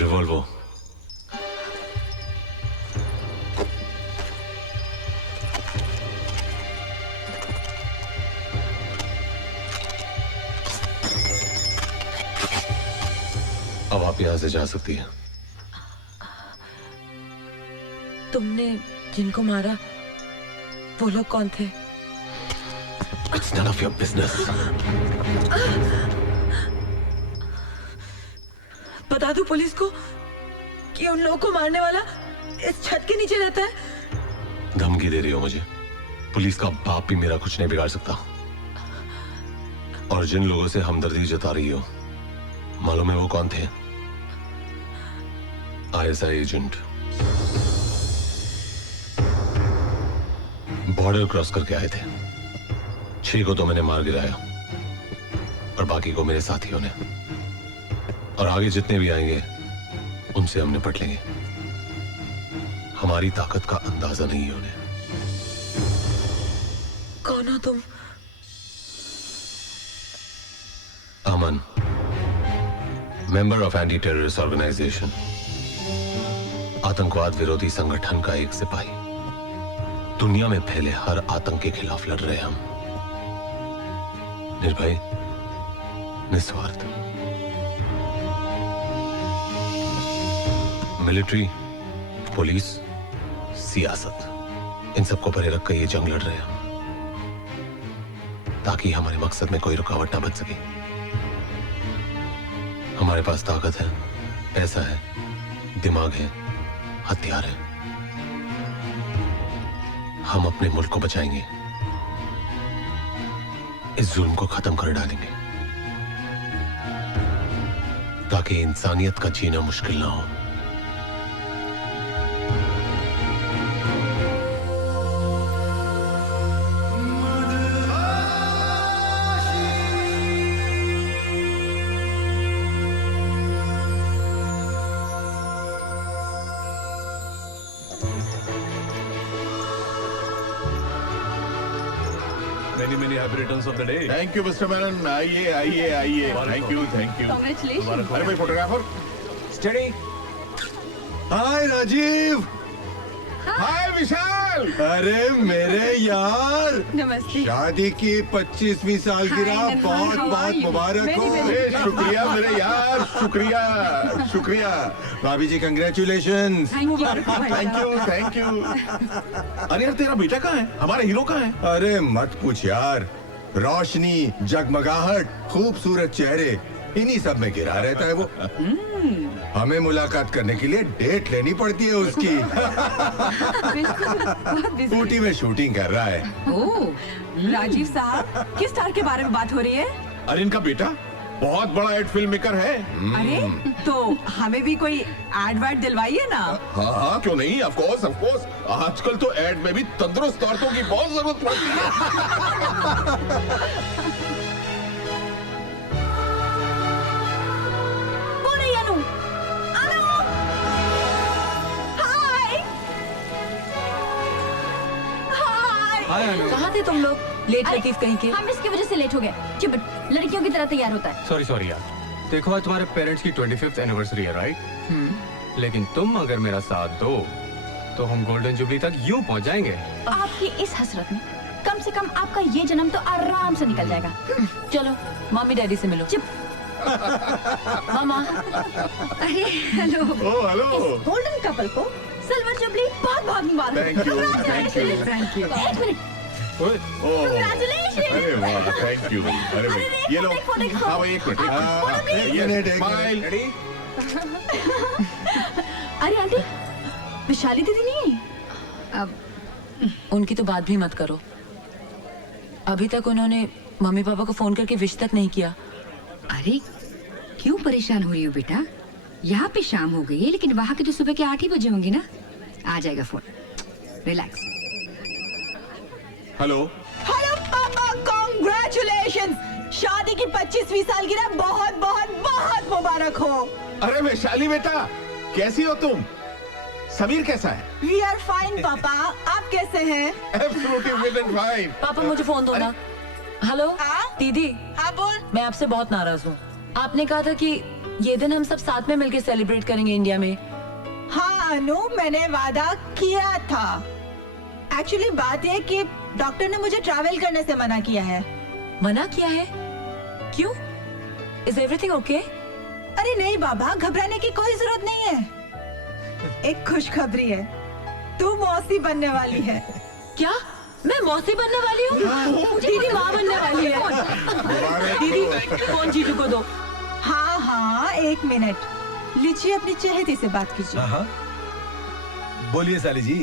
Revolver. अब आप यहां से जा सकती हैं। तुमने जिनको मारा वो लोग कौन थे? It's none of your business. बता दूं पुलिस को कि उन लोगों को मारने वाला इस छत के नीचे रहता है? धमकी दे रही हो मुझे? पुलिस का बाप भी मेरा कुछ नहीं बिगाड़ सकता। और जिन लोगों से हमदर्दी जता रही हो, मालूम है वो कौन थे? ISI agent. बॉर्डर क्रॉस करके आए थे। 6 को तो मैंने मार गिराया और बाकी को मेरे साथियों ने। और आगे जितने भी आएंगे उनसे हम निपट लेंगे। हमारी ताकत का अंदाजा नहीं है उन्हें। कौन हो तुम? Aman, member of anti terrorist organisation, आतंकवाद विरोधी संगठन का एक सिपाही। दुनिया में फैले हर आतंक के खिलाफ लड़ रहे हम, निर्भय, निस्वार्थ। मिलिट्री, पुलिस, सियासत, इन सबको परे रखकर ये जंग लड़ रहे हैं ताकि हमारे मकसद में कोई रुकावट ना बन सके। हमारे पास ताकत है, पैसा है, दिमाग है, हथियार है। हम अपने मुल्क को बचाएंगे, इस जुल्म को खत्म कर डालेंगे ताकि इंसानियत का जीना मुश्किल ना हो। Many happy returns of the day. Thank you mister मैनन। आइए आइए आइए। Thank you thank you. Congratulations. अरे भाई फोटोग्राफर। Steady. हाय राजीव। हाय विशाल। अरे मेरे यार, नमस्ते। शादी की 25वीं सालगिरह Hi, Nirmal. बहुत How are बहुत you? मुबारक Very, हो। very ए, शुक्रिया मेरे यार, शुक्रिया शुक्रिया। भाभी जी congratulation. Thank you. Thank you. अरे यार तेरा बेटा कहाँ है? हमारा हीरो कहाँ है? अरे मत पूछ यार, रोशनी, जगमगाहट, खूबसूरत चेहरे, इन्हीं सब में गिरा रहता है वो। हमें मुलाकात करने के लिए डेट लेनी पड़ती है उसकी। बहुत busy। ऊटी में शूटिंग कर रहा है। ओह, राजीव साहब, किस स्टार के बारे में बात हो रही है? अरे इनका बेटा बहुत बड़ा एड फिल्म मेकर है। अरे तो हमें भी कोई एड वाड दिलवाइए ना। हाँ हाँ क्यों नहीं, ऑफ कोर्स। आजकल तो एड में भी तंदुरुस्त औरतों की बहुत जरूरत पड़ती है। कौन है अनु? अनु! हाय! हाय! कहाँ थे तुम लोग? लेट लतीफ कहीं के। हम इसकी वजह से लेट हो गए। चिपट, लड़कियों की तरह तैयार होता है। सॉरी यार। देखो आज तुम्हारे पेरेंट्स की 25th एनिवर्सरी है, राइट? लेकिन तुम अगर मेरा साथ दो तो हम गोल्डन जुबली तक यूं पहुंच जाएंगे। आपकी इस हसरत में कम से कम आपका ये जन्म तो आराम से निकल जाएगा। चलो मम्मी डैडी से मिलो। चिप। मामा। अरे hello. Oh hello. Golden couple को सिल्वर जुबली बहुत बहुत मुबारक। Thank you thank you. एक मिनट। Oh, Congratulations! अरे वाह, थैंक यू। अरे भाई ये लो। देखो। हाँ भाई एक मिनट। ये स्माइल। अरे आंटी, विशाली दीदी नहीं? अब उनकी तो बात भी मत करो। अभी तक उन्होंने मम्मी पापा को फोन करके विश तक नहीं किया। अरे क्यों परेशान हो रही हो बेटा? यहाँ पे शाम हो गई है लेकिन वहाँ के तो सुबह के 8 ही बजे होंगे ना। आ जाएगा फोन, रिलैक्स। हेलो। हेलो पापा, कॉन्ग्रेचुलेशंस। शादी की 25वीं सालगिरह बहुत बहुत बहुत मुबारक हो। अरे वैशाली बेटा, कैसी हो तुम? समीर कैसा है? वी आर फाइन पापा, आप कैसे हैं? Absolutely fit and fine. पापा मुझे फोन दो ना। हेलो हाँ? दीदी, हाँ बोल। मैं आपसे बहुत नाराज हूँ। आपने कहा था कि ये दिन हम सब साथ में मिलकर सेलिब्रेट करेंगे इंडिया में। हाँ अनु, मैंने वादा किया था। एक्चुअली बात यह कि डॉक्टर ने मुझे ट्रैवल करने से मना किया है। मना किया है? क्यों? Is everything okay? अरे नहीं बाबा, घबराने की कोई जरूरत नहीं है। एक खुशखबरी है, तू मौसी बनने वाली है। क्या मैं मौसी बनने वाली हूँ? दीदी माँ बनने वाली है। दीदी फोन जीजू को दो। हाँ हाँ, 1 मिनट। लीजिए अपनी चहेती से बात कीजिए। हाँ बोलिए साली जी।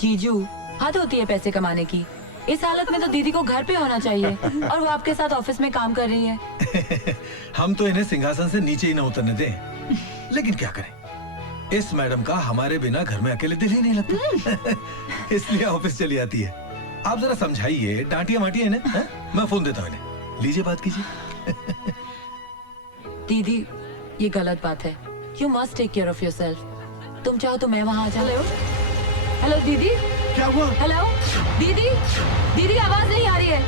जीजू, हद होती है पैसे कमाने की। इस हालत में तो दीदी को घर पे होना चाहिए और वो आपके साथ ऑफिस में काम कर रही है। हम तो इन्हें सिंहासन से नीचे ही न उतरने दें, लेकिन क्या करें, इस मैडम का हमारे बिना घर में अकेले दिल ही नहीं लगता। इसलिए ऑफिस चली आती है। आप जरा समझाइए, डांटिए माटिए इन्हें। हाँ? मैं फोन देता हूँ इन्हें, लीजिए बात कीजिए। दीदी, ये गलत बात है। You must take care of yourself. तुम चाहो तो मैं वहाँ आ जाऊँ। हेलो दीदी। क्या हुआ? हेलो दीदी। दीदी आवाज नहीं आ रही है।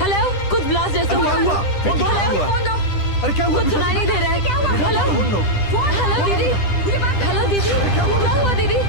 हेलो, कुछ ब्लास्ट जैसा हुआ। क्या हुआ? फोन दो, क्या हुआ? फोन दो। अरे क्या हुआ? कुछ सुनाई नहीं दे रहा है। क्या हुआ? हेलो फोन दो। हेलो दीदी। हेलो दीदी, क्या हुआ दीदी?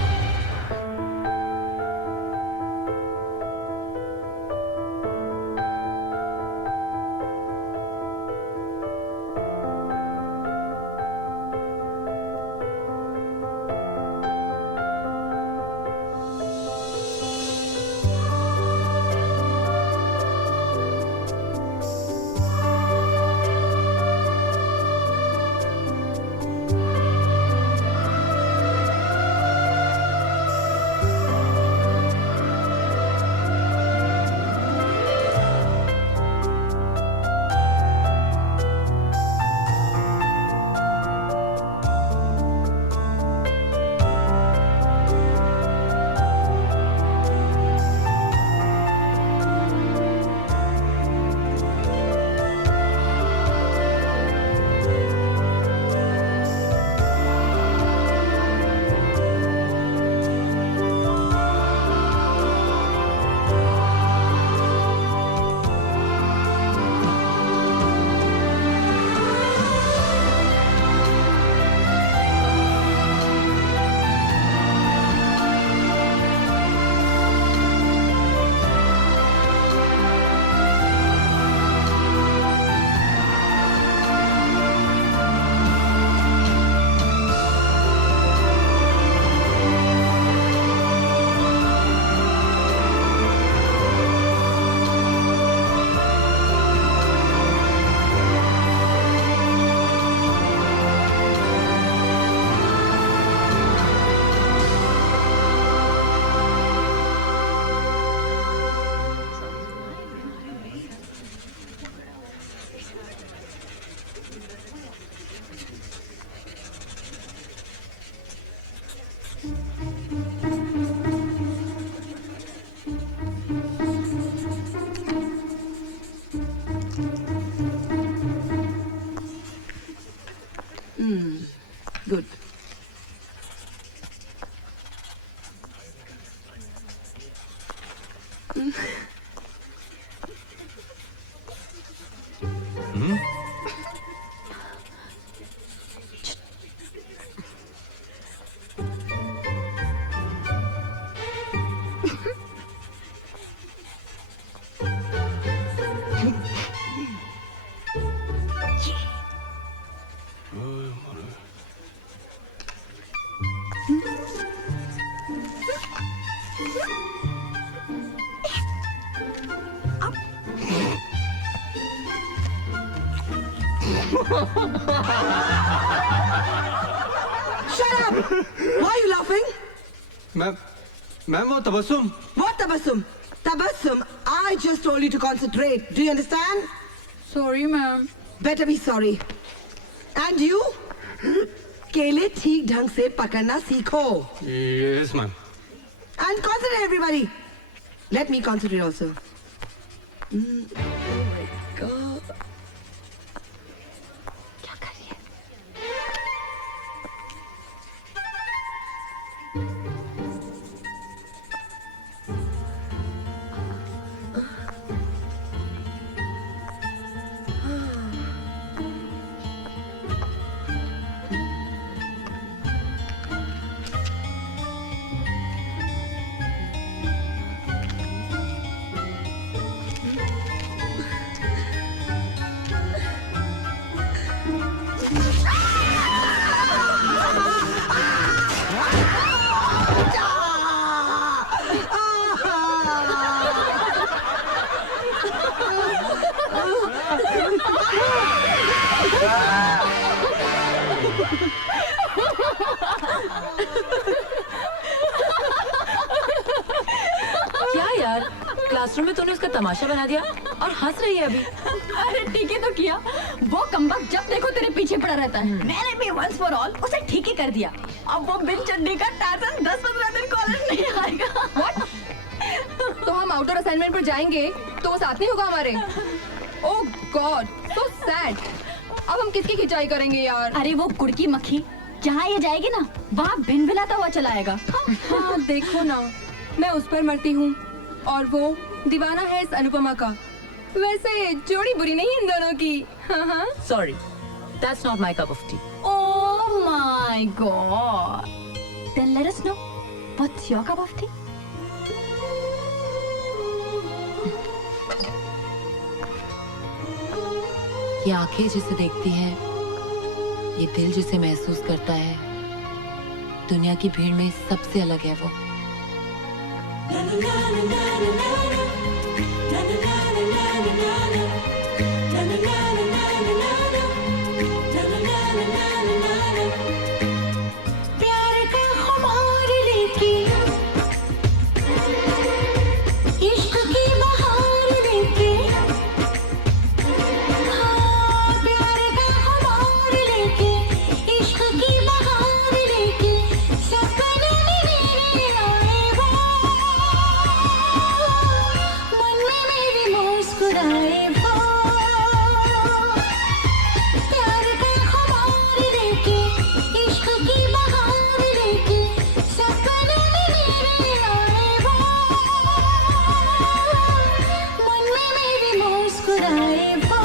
Good. Shut up! Why are you laughing? Ma'am वो Tabassum. What tabassum? Tabassum, I just told you to concentrate. Do you understand? Sorry, ma'am. Better be sorry. And you? केले ठीक ढंग से पकड़ना सीखो. Yes ma'am. And concentrate, everybody. Let me concentrate also. Oh my God. क्या कर रही है? क्या यार, क्लासरूम में तूने उसका तमाशा बना दिया और हंस रही है अभी। अरे ठीक है तो किया, वो कमबख्त जब देखो तेरे पीछे पड़ा रहता है। मैंने भी वंस फॉर ऑल उसे ठीक ही कर दिया। अब वो बिन चड्डी का टार्जन 10-15 दिन कॉलेज नहीं आएगा। What? तो हम आउटडोर असाइनमेंट पर जाएंगे तो वो साथ नहीं होगा हमारे। ओह गॉड, सो सैड। अब हम किसकी खिंचाई करेंगे यार? अरे वो कुड़की मक्खी जहाँ ये जाएगी ना, वहाँ भिन भिनाता हुआ चला आएगा। हाँ देखो ना, मैं उस पर मरती हूँ और वो दीवाना है इस अनुपमा का। वैसे जोड़ी बुरी नहीं इन दोनों की। हाँ। Sorry, that's not my cup of tea. Oh my god. Then let us know what's your cup of tea? ये आंखें जिसे देखती हैं, ये दिल जिसे महसूस करता है, दुनिया की भीड़ में सबसे अलग है वो। प्यार का खुमार लेके, इश्क की बहार लेके, हाँ प्यार का खुमार लेके, इश्क की बहार लेके, सपने में मेरे आए वो, मन में मेरे मुस्कुराए वो, प्यार का खुमार लेके, इश्क की बहार लेके, सपने में मेरे आए वो, मन में मेरे मुस्कुराए वो।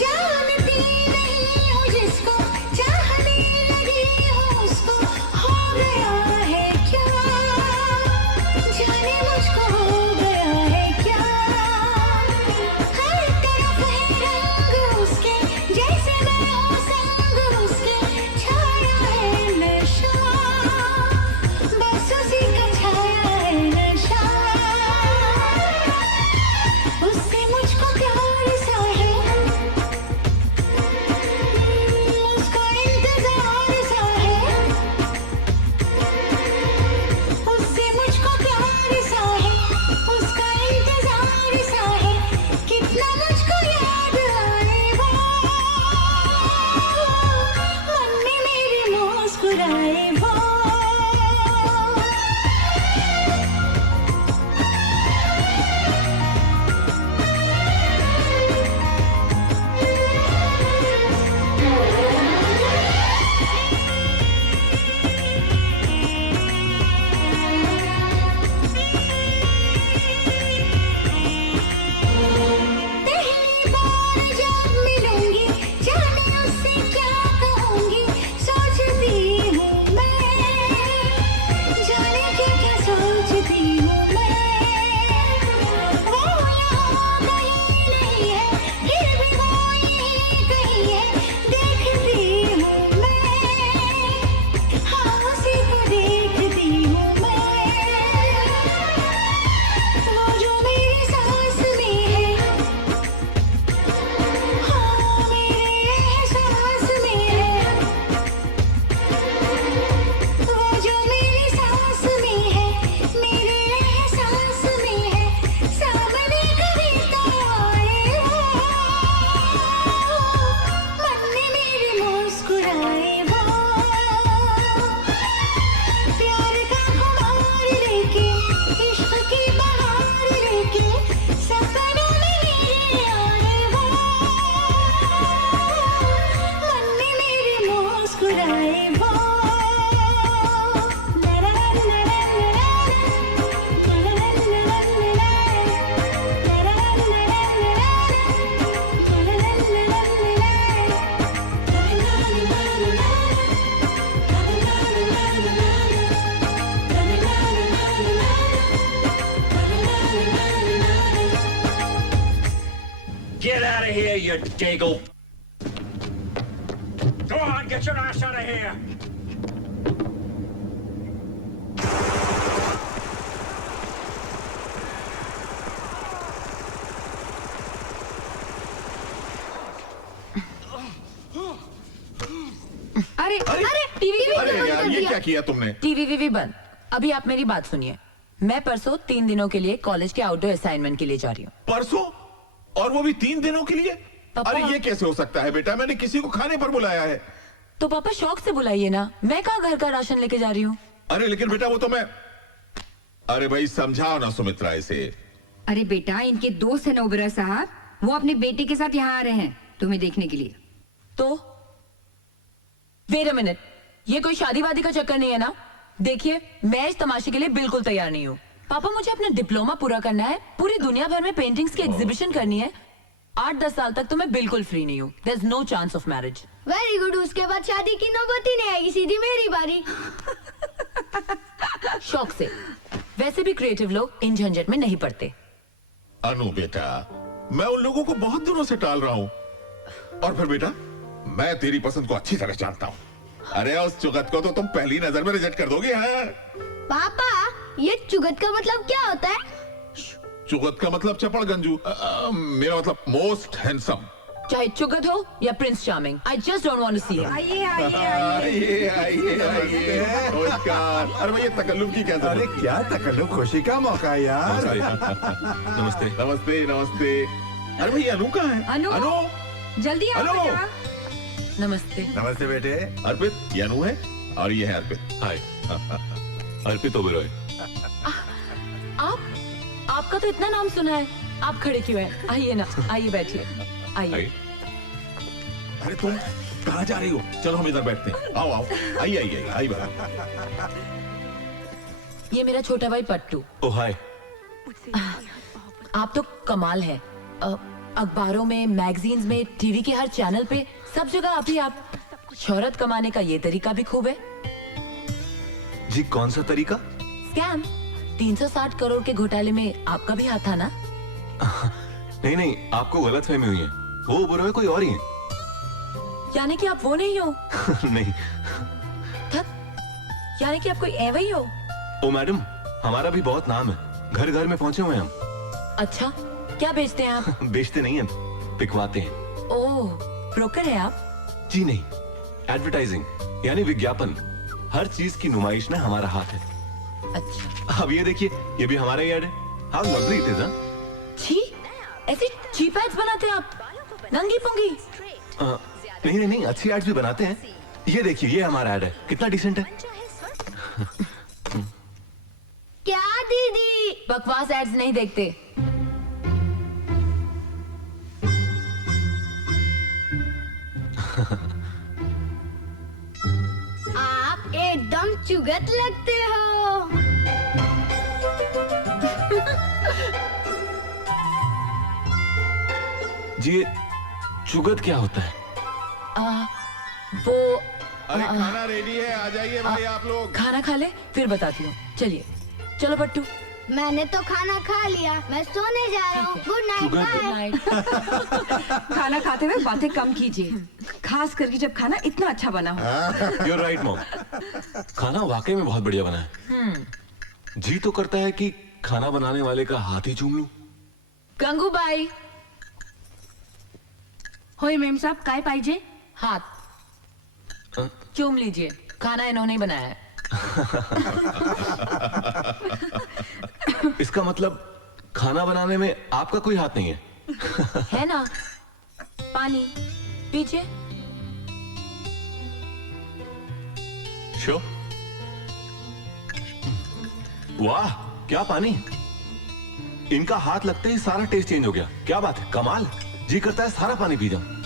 जानती नहीं हूँ जिसको, चाहने लगी हूँ उसको, हो गया है क्या, जाने मुझको हो गया है क्या, हर तरफ है रंग उसके, जैसे मैं हूँ संग उसके, छाया है नशा, बस उसी का छाया है नशा, उससे मुझको प्यार सा है, उसका इंतजार सा है, उससे मुझको प्यार सा है, उसका इंतजार सा है, कितना मुझको याद आए वो, मन में मेरे मुस्कुराए वो। पहली बार जब मिलूंगी, जाने उससे क्या कहूंगी, सोचती हूँ मैं, जाने क्या सोचती हूँ मैं, वो यहाँ कहीं नहीं है, फिर भी वो यहीं कहीं है, देखती हूँ मैं, हाँ उसी को देखती हूँ मैं, वो जो मेरी सांस में है, हाँ मेरे एहसास में है, वो जो मेरी सांस में है, मेरे एहसास में है, सामने कभी तो आए वो, मन में मेरे मुस्कुराए वो, प्यार का खुमार लेके, इश्क की बहार लेके, सपनों में मेरे आए वो, मन में मेरे मुस्कुराए वो। you dago. Go on, get your ass out of here. अरे अरे टीवी अरे यार ये क्या किया तुमने? टीवी वीवी बंद। अभी आप मेरी बात सुनिए। मैं परसों 3 दिनों के लिए कॉलेज के आउटडोर असाइनमेंट के लिए जा रही हूँ। परसों? और वो भी 3 दिनों के लिए? पापा। अरे ये कैसे हो सकता है बेटा? मैंने किसी को खाने पर बुलाया है। तो पापा शौक से बुलाइए ना, मैं कहाँ घर का राशन लेके जा रही हूँ। अरे लेकिन बेटा वो तो मैं, अरे भाई समझाओ ना सुमित्रा इसे। अरे बेटा, इनके दोस्त है ना ओबेरॉय साहब, वो अपने बेटे के साथ यहाँ आ रहे हैं तुम्हें देखने के लिए। तो वेट अ मिनट, ये कोई शादी वादी का चक्कर नहीं है ना? देखिए मैं इस तमाशे के लिए बिल्कुल तैयार नहीं हूँ। पापा मुझे अपना डिप्लोमा पूरा करना है, पूरी दुनिया भर में पेंटिंग्स की एग्जीबिशन करनी है। 8-10 साल तक तो मैं बिल्कुल फ्री नहीं हूँ। There is no chance of marriage. Very good, उसके बाद शादी की नौबत ही नहीं आएगी, सीधी मेरी बारी। शौक से। वैसे भी क्रिएटिव लोग इन झंझट में नहीं पड़ते। अनु बेटा, मैं उन लोगों को बहुत दिनों से टाल रहा हूँ। और फिर बेटा, मैं तेरी पसंद को अच्छी तरह जानता हूँ। अरे उस चुगत को तो तुम पहली नजर में रिजेक्ट कर दोगे। हाँ पापा, ये चुगत का मतलब क्या होता है? चुगत का मतलब चपड़ गंजू। मेरा मतलब मोस्ट हैंडसम। चाहे चुगत हो या prince charming, I just don't want to see him. आइए आइए आइए आइए। नमस्कार। अरे भाई ये तकल्लुफ की क्या जरूरत? अरे क्या तकल्लुफ, खुशी का मौका है यार। नमस्ते नमस्ते नमस्ते। अरे भाई अनु कहाँ है? अनु जल्दी आओ अनु। बेटा। नमस्ते। नमस्ते बेटे। अर्पित, ये अनु है और ये है अर्पित। हाय। अर्पित ओबेरॉय। आपका तो इतना नाम सुना है, आप खड़े क्यों हैं? आइए ना, आइए बैठिए, आइए। अरे तुम कहाँ जा रही हो? चलो हम इधर बैठते हैं। आओ आओ, आइए आइए आइए बाबा। ये मेरा छोटा भाई पट्टू। ओ हाय। आप तो कमाल है। अखबारों में, मैगजीन्स में, टीवी के हर चैनल पे, सब जगह आप ही आप। शोहरत कमाने का ये तरीका भी खूब है। जी कौन सा तरीका? स्कैम। 360 करोड़ के घोटाले में आपका भी हाथ था ना? नहीं नहीं, आपको गलतफहमी हुई है। वो ओबेरॉय कोई और ही है। यानी कि आप वो नहीं हो? नहीं। यानी कि आप कोई ऐवा ही हो? ओ मैडम, हमारा भी बहुत नाम है, घर घर में पहुंचे हुए हैं हम। अच्छा, क्या बेचते हैं आप? बेचते नहीं हैं, बिकवाते हैं। ओह, ब्रोकर है आप? जी नहीं, एडवर्टाइजिंग यानी विज्ञापन। हर चीज की नुमाइश में हमारा हाथ है। अच्छा। अब ये देखिए, ये भी हमारा ही ऐड है। How lovely it is. छी, ऐसे चीप एड्स बनाते हैं आप? नंगी पुंगी। नहीं नहीं नहीं, अच्छी एड्स भी बनाते हैं। ये देखिए, ये हमारा ऐड है, कितना डिसेंट है। क्या दीदी? बकवास एड्स नहीं देखते। आप एकदम चुगत लगते हो। जी, चुगत क्या होता है? वो अरे खाना रेडी है, आ जाइए भाई आप लोग। खाना खा ले, फिर बताती हूँ। चलिए, चलो पट्टू। मैंने तो खाना खा लिया, मैं सोने जा रहा हूँ। Good night. बाय। खाना खाते हुए बातें कम कीजिए, खास करके जब खाना इतना अच्छा बना हो। You're right, mom. खाना वाकई में बहुत बढ़िया बना है। जी तो करता है कि खाना बनाने वाले का हाथ ही चूम लूं। गंगूबाई। होय मेम साहब, काय पाहिजे? हाथ चूम लीजिए, खाना इन्होंने ही बनाया है। इसका मतलब खाना बनाने में आपका कोई हाथ नहीं है? है ना? पानी पीछे। शो। वाह, क्या पानी! इनका हाथ लगते ही सारा टेस्ट चेंज हो गया। क्या बात है, कमाल। जी करता है सारा पानी पी जाऊं।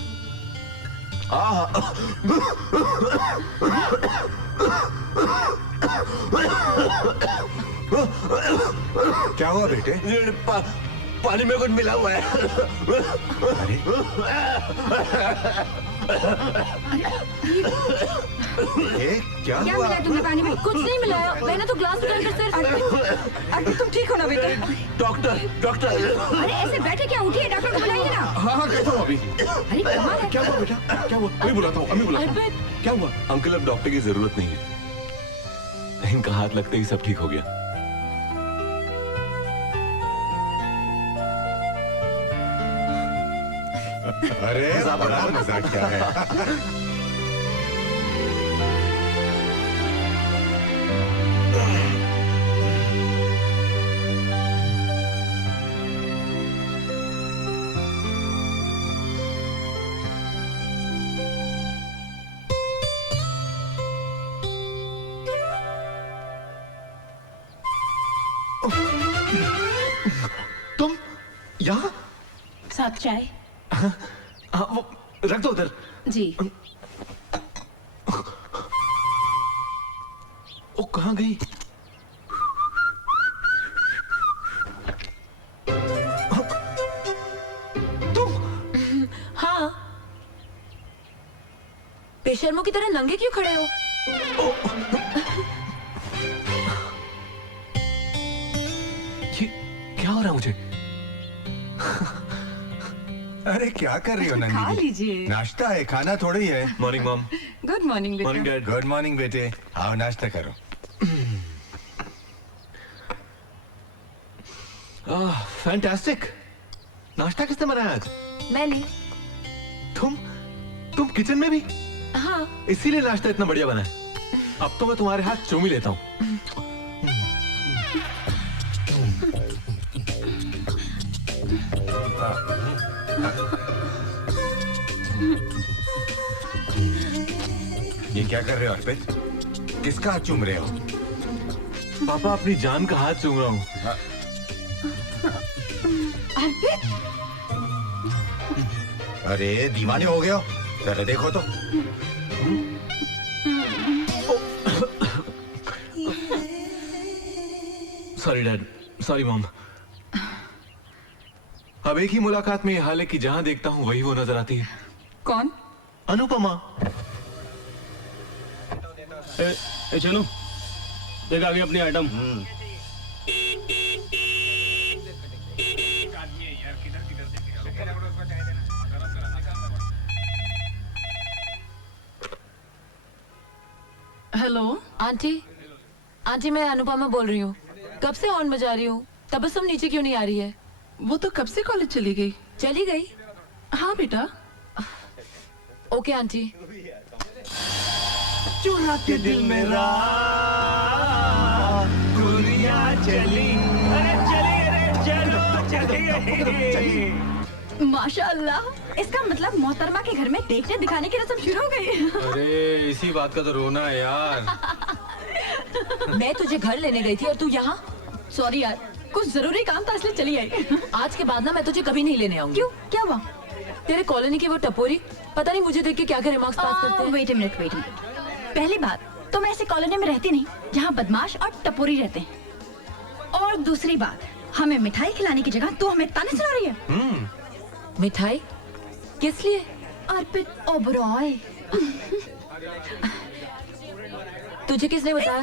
क्या हुआ बेटे? पानी में कुछ मिला हुआ है। अरे क्या क्या हुआ? मिला तुम्हें पानी में? कुछ नहीं मिलाया, मैंने तो ग्लास उठाकर सिर्फ अर्पित तुम ठीक हो ना बेटा? डॉक्टर डॉक्टर अरे ऐसे बैठे क्या, उठिए डॉक्टर को बुलाइए ना। हाँ हाँ कहता हूँ अभी। अरे कमाल है। क्या हुआ बेटा, क्या हुआ? अभी बुलाता हूँ, अभी बुलाता हूँ। अर्पित, क्या हुआ? अंकल अब डॉक्टर की जरूरत नहीं है, इनका हाथ लगते ही सब ठीक हो गया। अरे बड़ा मजाक क्या है? तुम यहाँ? साथ चाय। हाँ, वो रख दो उधर। जी। वो कहाँ गई? हाँ, बेशर्मों की तरह नंगे क्यों खड़े हो? ये क्या हो रहा है मुझे? अरे क्या कर रही हो खा नंदी? लीजिए। नाश्ता है, खाना थोड़ी है। Morning mom. Good morning morning बेटा। डैड। गुड मॉर्निंग बेटे, आओ नाश्ता करो। फैंटास्टिक। नाश्ता किसने बनाया आज? मैंने। तुम किचन में भी? हाँ, इसीलिए नाश्ता इतना बढ़िया बना है। अब तो मैं तुम्हारे हाथ चूम ही लेता हूँ। ये क्या कर रहे हो अर्पित? किसका हाथ चूम रहे हो? पापा अपनी जान का हाथ चूम रहा हूँ। अर्पित अरे दीवाने हो गए हो? जरा देखो तो। Sorry dad, sorry mom. अब एक ही मुलाकात में ये हाल है कि जहां देखता हूँ वही वो नजर आती है। कौन? अनुपमा। चलो देख आगे अपनी आइटम। हेलो आंटी, आंटी मैं अनुपमा बोल रही हूँ। कब से हॉर्न बजा रही हूँ, तबस्सुम नीचे क्यों नहीं आ रही है? वो तो कब से कॉलेज चली गई। चली गई? हाँ बेटा। Okay aunty. चुरा के दिल मेरा दुनिया चली, अरे चली, अरे चलो चली। माशाल्लाह, इसका मतलब मोहतरमा के घर में देखने दिखाने की रस्म शुरू हो गई। अरे इसी बात का तो रोना है यार। मैं तुझे घर लेने गई थी और तू यहाँ? सॉरी यार, कुछ जरूरी काम था इसलिए चली आई। आज के बाद ना मैं तुझे कभी नहीं लेने आऊंगी। क्यों, क्या हुआ? तेरे कॉलोनी की वो टपोरी पता नहीं मुझे देख के क्या क्या रिमार्क्स पास करते हैं। Wait a minute, wait a minute. पहली बात तो मैं ऐसे कॉलोनी में रहती नहीं जहाँ बदमाश और टपोरी रहते हैं। और दूसरी बात, हमें मिठाई खिलाने की जगह तू हमें ताने सुना रही है। मिठाई? किस लिए? अर्पित ओबरॉय। तुझे किसने बताया?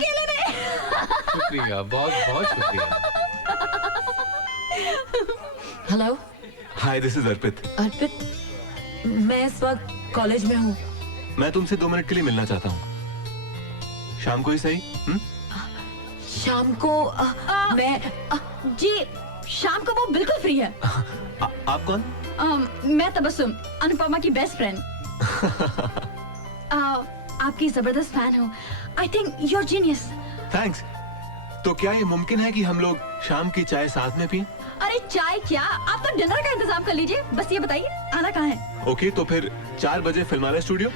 शुक्रिया, बहुत बहुत शुक्रिया। हेलो, हाय, दिस इज अर्पित। अर्पित, मैं इस वक्त कॉलेज में हूँ। मैं तुमसे 2 मिनट के लिए मिलना चाहता हूँ। शाम को ही सही? शाम को मैं जी शाम को वो बिल्कुल फ्री है। आप कौन? मैं तबस्सुम, अनुपमा की बेस्ट फ्रेंड। आपकी जबरदस्त फैन हूँ। I think you are genius. Thanks. तो क्या ये मुमकिन है कि हम लोग शाम की चाय साथ में पिएं? अरे चाय क्या, आप तो डिनर का इंतजाम कर लीजिए। बस ये बताइए आना कहाँ है? ओके, तो फिर 4 बजे फिल्मालय स्टूडियो।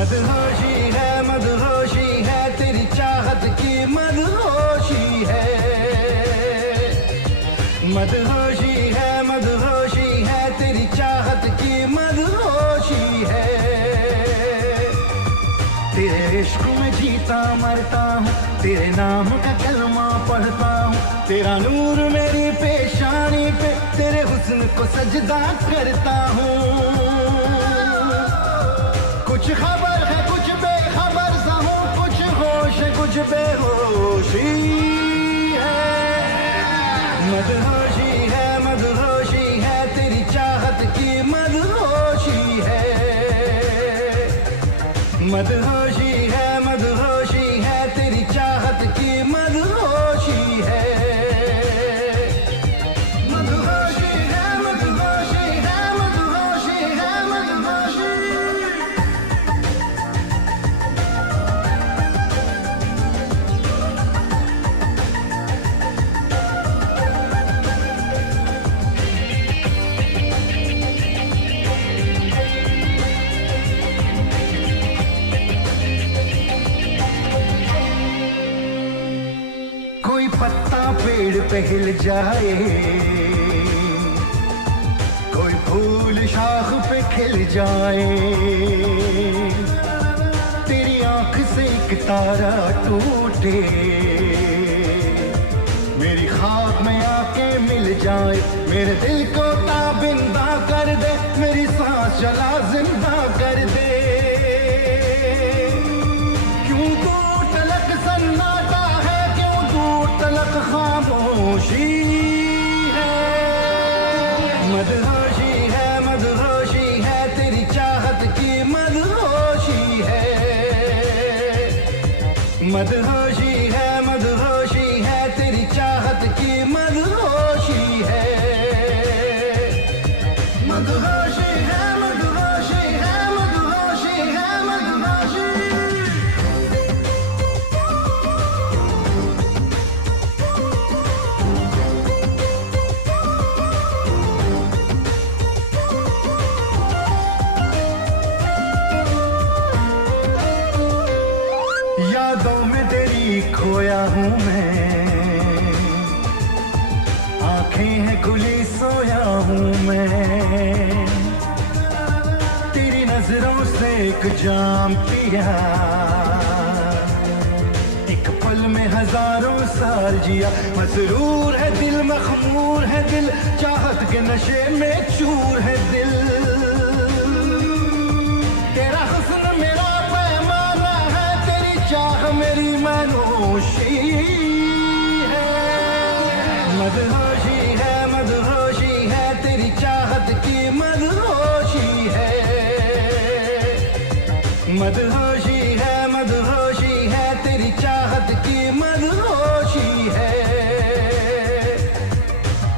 मदहोशी है तेरी चाहत की मदहोशी है मदहोशी है तेरी चाहत की मदहोशी है तेरे इश्क में जीता मरता हूँ तेरे नाम का कलमा पढ़ता हूँ तेरा नूर मेरी पेशानी पे तेरे हुस्न को सजदा करता हूँ कुछ खबर है कुछ बेखबर सा हूँ कुछ होश है कुछ बेहोशी है मदहोशी है तेरी चाहत की मदहोशी है मदहोशी है तेरी चाहत की मदहोशी है मदहोशी है मदहोशी है मदहोशी है मदहोशी कोई पत्ता पेड़ पे हिल जाए कोई फूल शाख पे खिल जाए तेरी आंख से एक तारा टूटे मेरी ख्वाब में आके मिल जाए मेरे दिल को ताबिंदा कर दे मेरी सांस चला जिंदा कर दे क्यों तू तलक सन्नाटा है क्यों तू तलक खामोशी है मदहोशी है तेरी चाहत की मदहोशी है मदहोशी है तेरी चाहत की मदहोशी है मदहोशी है मदहोशी है मदहोशी है मदहोशी यादों में तेरी खोया हूँ मैं आंखें हैं खुली सोया हूँ मैं तेरी नजरों से एक जाम पिया एक पल में हजारों साल जिया मसरूर है दिल मखमूर है दिल चाहत के नशे में चूर है दिल तेरा हुस्न मेरा पैमाना है तेरी चाह मेरी मनोशी है मदहोशी है तेरी चाहत की मदहोशी है मदहोशी है तेरी चाहत की मदहोशी है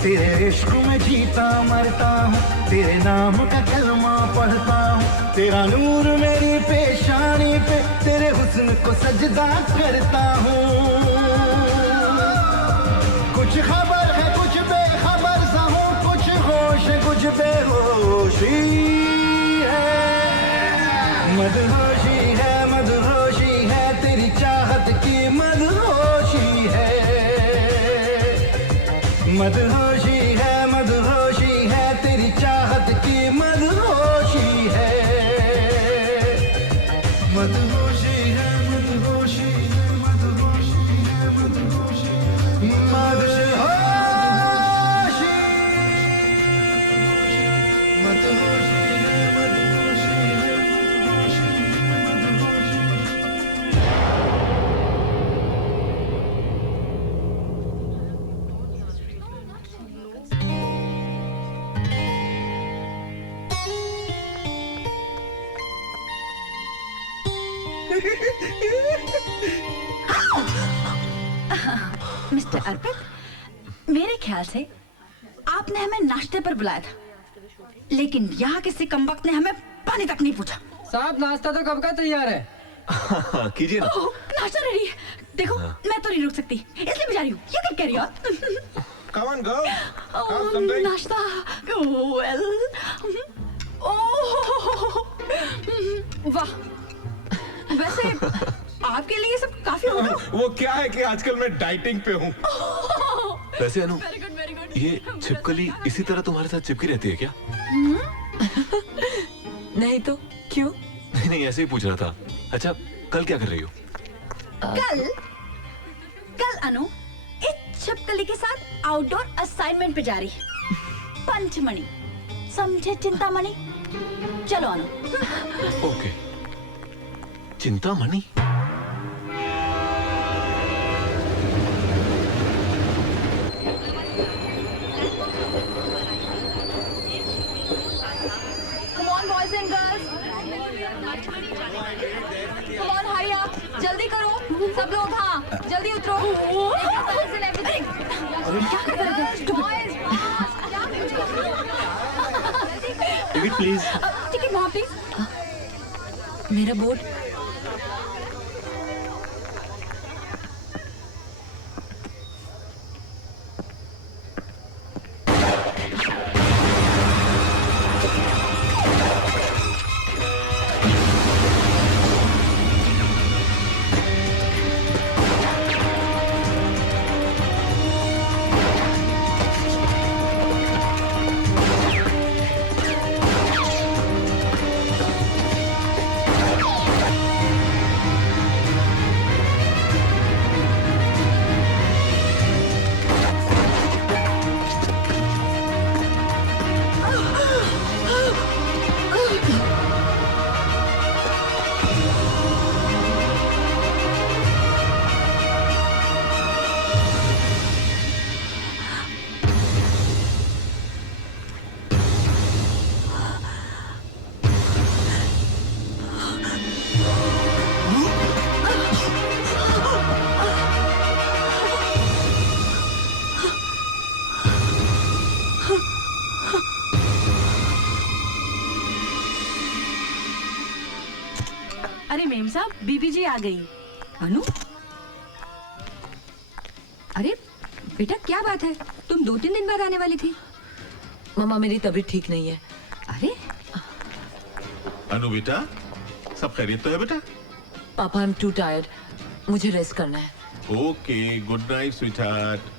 तेरे इश्क में जीता मरता हूँ तेरे नाम का कलमा पढ़ता हूँ तेरा नूर मेरी पेशानी पे तेरे हुस्न को सजदा करता हूँ कुछ खबर है कुछ बेखबर सा हूँ कुछ होश है कुछ बेहोशी है मदहोशी है तेरी चाहत की मदहोशी है मदहोशी है तेरी चाहत की मदहोशी है मदहोशी है मदहोशी है मदहोशी है मदहोशी मदहोशी मदहोशी है मदहोशी है मदहोशी मिस्टर अर्पित मेरे ख्याल से आपने हमें नाश्ते पर बुलाया था लेकिन यहाँ किसी कमबख्त ने हमें पानी तक नहीं पूछा साहब नाश्ता तो कब का तैयार है कीजिए ना। ओह, नाश्ता रेडी है देखो मैं तो नहीं रुक सकती इसलिए मैं जा रही हूँ ये कब कह रही हो Come on, girl. Have oh, something. नाश्ता वेल ओह वाह वैसे आपके लिए ये सब काफी होगा। वो क्या है कि आजकल मैं डाइटिंग पे हूँ। वैसे अनु, वेरी गुड वेरी गुड। ये छिपकली इसी तरह तुम्हारे साथ चिपकी रहती है क्या? नहीं तो क्यों? नहीं नहीं, ऐसे ही पूछ रहा था। अच्छा, कल क्या कर रही हो? कल कल अनु इस छिपकली के साथ आउटडोर असाइनमेंट पे जा रही है। पंचमणि, समझे चिंतामणि? चलो Anu. Okay. Chintamani? Come on, boys and girls. Come on, hurry up. जल्दी करो सब लोग। हाँ, जल्दी उतरो। Listen everything. क्या कर रहे थे? Boys, क्या कुछ टिकट प्लीज। टिकट वहाँ प्लीज। मेरा बोर्ड। अरे मेम साहब, बीबी जी आ गई। अनु, अरे बेटा क्या बात है, तुम 2-3 दिन बाद आने वाली थी। मम्मा मेरी तबीयत ठीक नहीं है। अरे अनु बेटा, सब खैरियत तो है बेटा? पापा आई एम टू टायर्ड, मुझे रेस्ट करना है। Okay, good night sweetheart.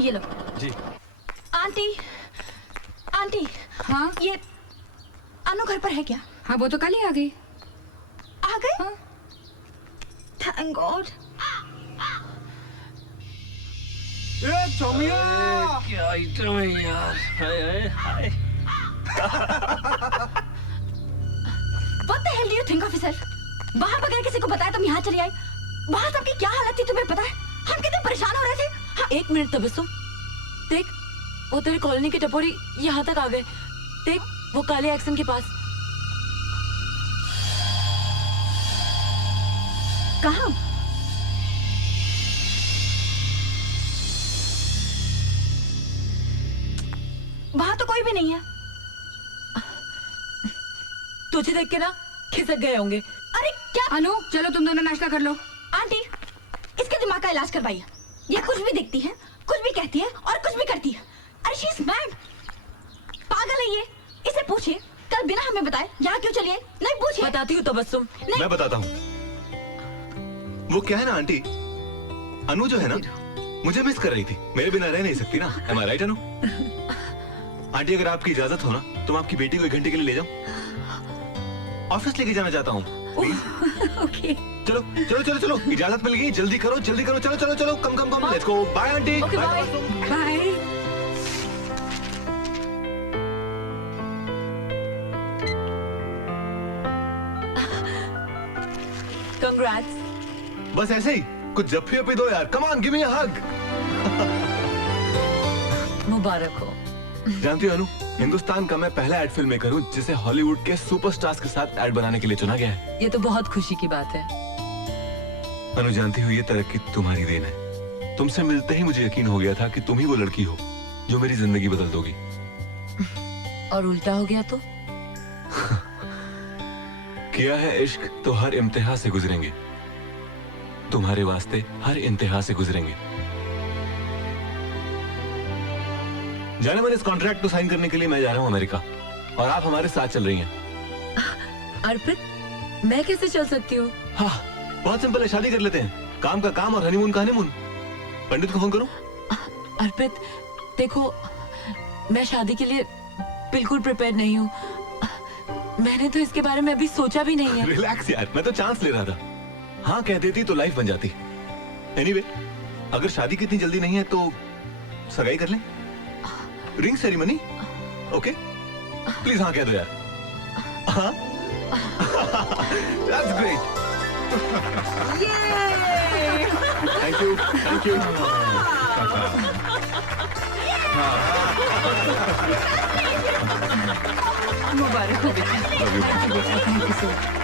ये लो। जी। Aunty, aunty. हाँ ये अनु घर पर है क्या? हाँ, वो तो कल ही आ गई। आ गए? हाँ। Thank God. क्या आइटम है यार। हाय। What the hell do you think of yourself? वहाँ बगैर किसी को बताया तुम यहाँ चली आई। वहाँ सबकी क्या हालत थी तुम्हें पता है? हम कितने परेशान हो रहे थे। हाँ। एक मिनट तबस्सुम, देख वो तेरे कॉलोनी के टपोरी यहाँ तक आ गए। देख वो काले एक्शन के पास। कहाँ? वहाँ तो कोई भी नहीं है। तुझे देख के ना खिसक गए होंगे। अरे क्या? अनु, चलो तुम दोनों नाश्ता कर लो। आंटी, इसके दिमाग का इलाज करवाइए। ये कुछ भी दिखती है, कुछ भी कहती है और कुछ भी करती है। अरे शी इज मैड, पागल है ये। इसे पूछिए कल बिना हमें बताए यहाँ क्यों चली आई। नहीं पूछिए। बताती हूँ तबस्सुम। मैं बताता हूँ। वो क्या है ना आंटी, अनु जो है ना मुझे मिस कर रही थी, मेरे बिना रह नहीं सकती ना। Am I right Anu? Aunty अगर आपकी इजाजत हो ना तो मैं आपकी बेटी को 1 घंटे के लिए ले जाऊं। ऑफिस लेके जाना चाहता हूँ। ओके। चलो चलो चलो चलो, इजाजत मिल गई। जल्दी करो जल्दी करो, चलो चलो चलो, come come come. Let's go. Bye aunty. Okay, bye. Bye. Congrats. बस ऐसे ही कुछ जफ्फी अपी दो यार, कम ऑन गिव मी अ हग। मुबारक हो। जानती हो अनु, हिंदुस्तान का मैं पहला एड फिल्म मेकर हूँ जिसे हॉलीवुड के सुपरस्टार्स के साथ एड बनाने के लिए चुना गया है। ये तो बहुत खुशी की बात है। अनु जानती हो, ये तरक्की तुम्हारी देन है। तुमसे मिलते ही मुझे यकीन हो गया था कि तुम ही वो लड़की हो जो मेरी जिंदगी बदल दोगी। और उल्टा हो गया तो? किया है इश्क तो हर इम्तिहा से गुजरेंगे, तुम्हारे वास्ते हर इंतहा से गुजरेंगे। जाने मन, इस कॉन्ट्रैक्ट को साइन करने के लिए मैं जा रहा हूँ अमेरिका और आप हमारे साथ चल रही हैं। अर्पित, मैं कैसे चल सकती हूँ? हाँ, बहुत सिंपल है, शादी कर लेते हैं। काम का काम और हनीमून का हनीमून। पंडित को फोन करूं? अर्पित देखो, मैं शादी के लिए बिल्कुल प्रिपेयर नहीं हूँ। मैंने तो इसके बारे में अभी सोचा भी नहीं है। रिलैक्स यार, मैं तो चांस ले रहा था। हाँ कह देती तो लाइफ बन जाती। एनीवे, अगर शादी की इतनी जल्दी नहीं है तो सगाई कर लें। Ring ceremony, okay? प्लीज हाँ कह दो यार। हाँ? That's great. Thank you, thank you. मुबारक हो बेटा। Thank you so much.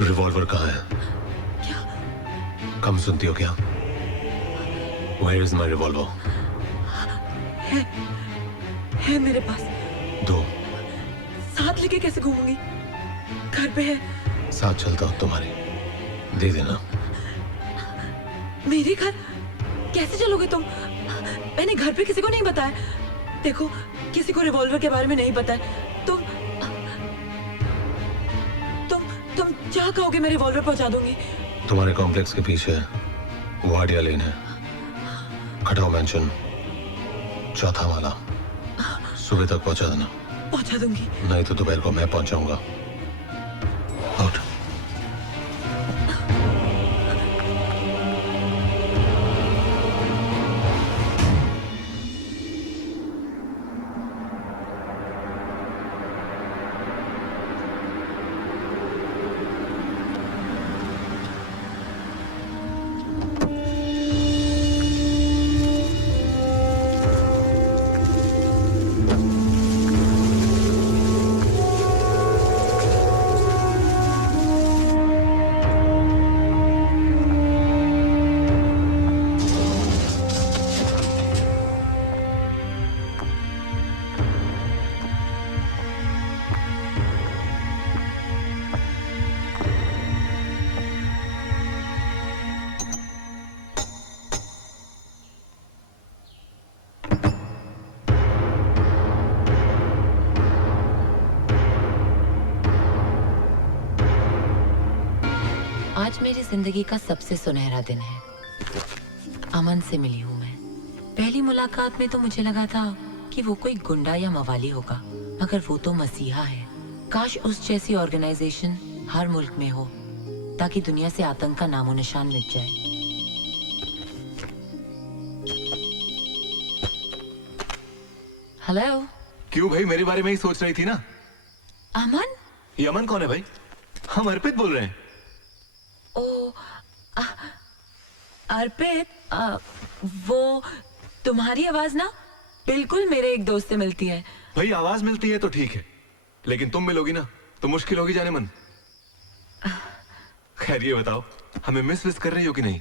Revolver कहाँ है? कम सुनती हो क्या? Where is my revolver? है मेरे पास। दो। साथ लेके कैसे घूमूंगी? घर पे है। साथ चलता हूँ तुम्हारे, दे देना। मेरे घर कैसे चलोगे तुम? मैंने घर पे किसी को नहीं बताया। देखो, किसी को रिवॉल्वर के बारे में नहीं पता है। तुम जहाँ कहोगे मैं रिवॉल्वर पहुंचा दूंगी। तुम्हारे कॉम्प्लेक्स के पीछे वाडिया लेन है, खटाव मैंशन, चौथा माला। सुबह तक पहुंचा देना। पहुंचा दूंगी। नहीं तो दोपहर को मैं पहुंचाऊंगा। आउट। आज मेरी जिंदगी का सबसे सुनहरा दिन है। अमन से मिली हूँ मैं। पहली मुलाकात में तो मुझे लगा था कि वो कोई गुंडा या मवाली होगा, मगर वो तो मसीहा है। काश उस जैसी ऑर्गेनाइजेशन हर मुल्क में हो, ताकि दुनिया से आतंक का नामो निशान मिट जाए। हेलो। क्यों भाई, मेरे बारे में ही सोच रही थी ना? अमन? ये अमन कौन है भाई? हम अर्पित बोल रहे हैं। ओ, अर्पित, वो तुम्हारी आवाज ना बिल्कुल मेरे एक दोस्त से मिलती है। भाई आवाज मिलती है तो ठीक है, लेकिन तुम मिलोगी ना तो मुश्किल होगी जाने मन। खैर ये बताओ, हमें मिस विस कर रही हो कि नहीं?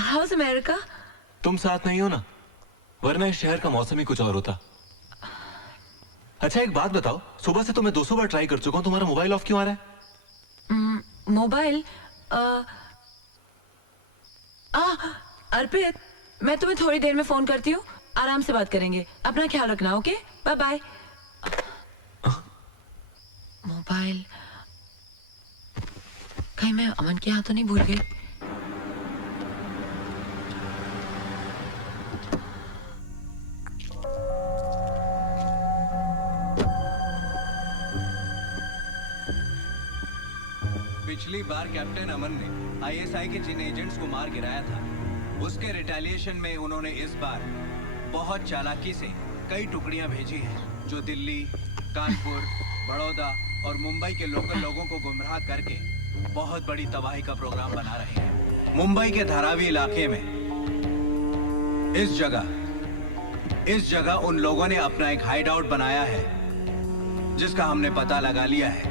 House America? तुम साथ नहीं हो ना, वरना इस शहर का मौसम ही कुछ और होता। अच्छा एक बात बताओ, सुबह से तो मैं 200 बार ट्राई कर चुका हूँ, तुम्हारा मोबाइल ऑफ क्यों आ रहा है? मोबाइल? अर्पित, मैं तुम्हें थोड़ी देर में फोन करती हूँ, आराम से बात करेंगे। अपना ख्याल रखना, ओके? Bye bye. मोबाइल कहीं मैं अमन के यहाँ तो नहीं भूल गई? पिछली बार कैप्टन अमन ने आईएसआई के जिन एजेंट्स को मार गिराया था, उसके रिटेलिएशन में उन्होंने इस बार बहुत चालाकी से कई टुकड़ियां भेजी हैं, जो दिल्ली, कानपुर, बड़ौदा और मुंबई के लोकल लोगों को गुमराह करके बहुत बड़ी तबाही का प्रोग्राम बना रहे हैं। मुंबई के धारावी इलाके में इस जगह उन लोगों ने अपना एक हाइड आउट बनाया है, जिसका हमने पता लगा लिया है।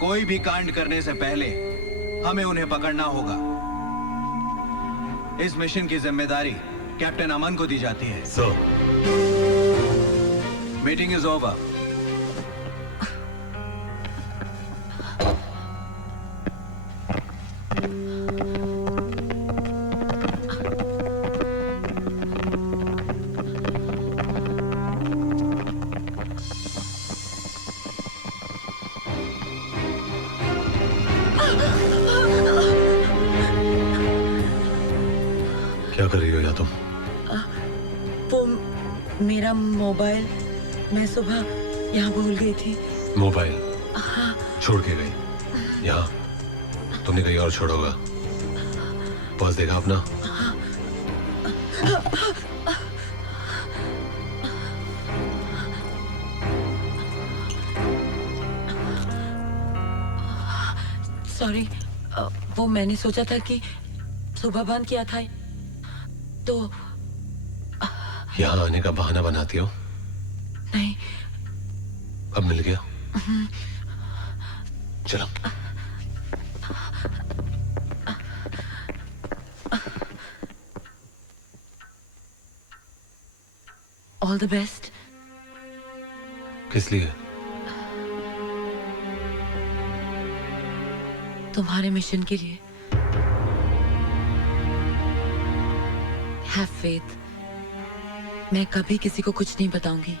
कोई भी कांड करने से पहले हमें उन्हें पकड़ना होगा। इस मिशन की जिम्मेदारी कैप्टन अमन को दी जाती है। Sir, meeting is over. क्या कर रही हो या तुम? वो मेरा मोबाइल मैं सुबह यहाँ भूल गई थी। मोबाइल हाँ। छोड़ के गई यहाँ? तुमने कहीं और छोड़ा होगा। पर्स देखा अपना? सॉरी, वो मैंने सोचा था कि सुबह बंद किया था, तो यहाँ आने का बहाना बनाती हो? नहीं। अब मिल गया? चलो। All the best. किस लिए? तुम्हारे मिशन के लिए। Have faith. मैं कभी किसी को कुछ नहीं बताऊंगी।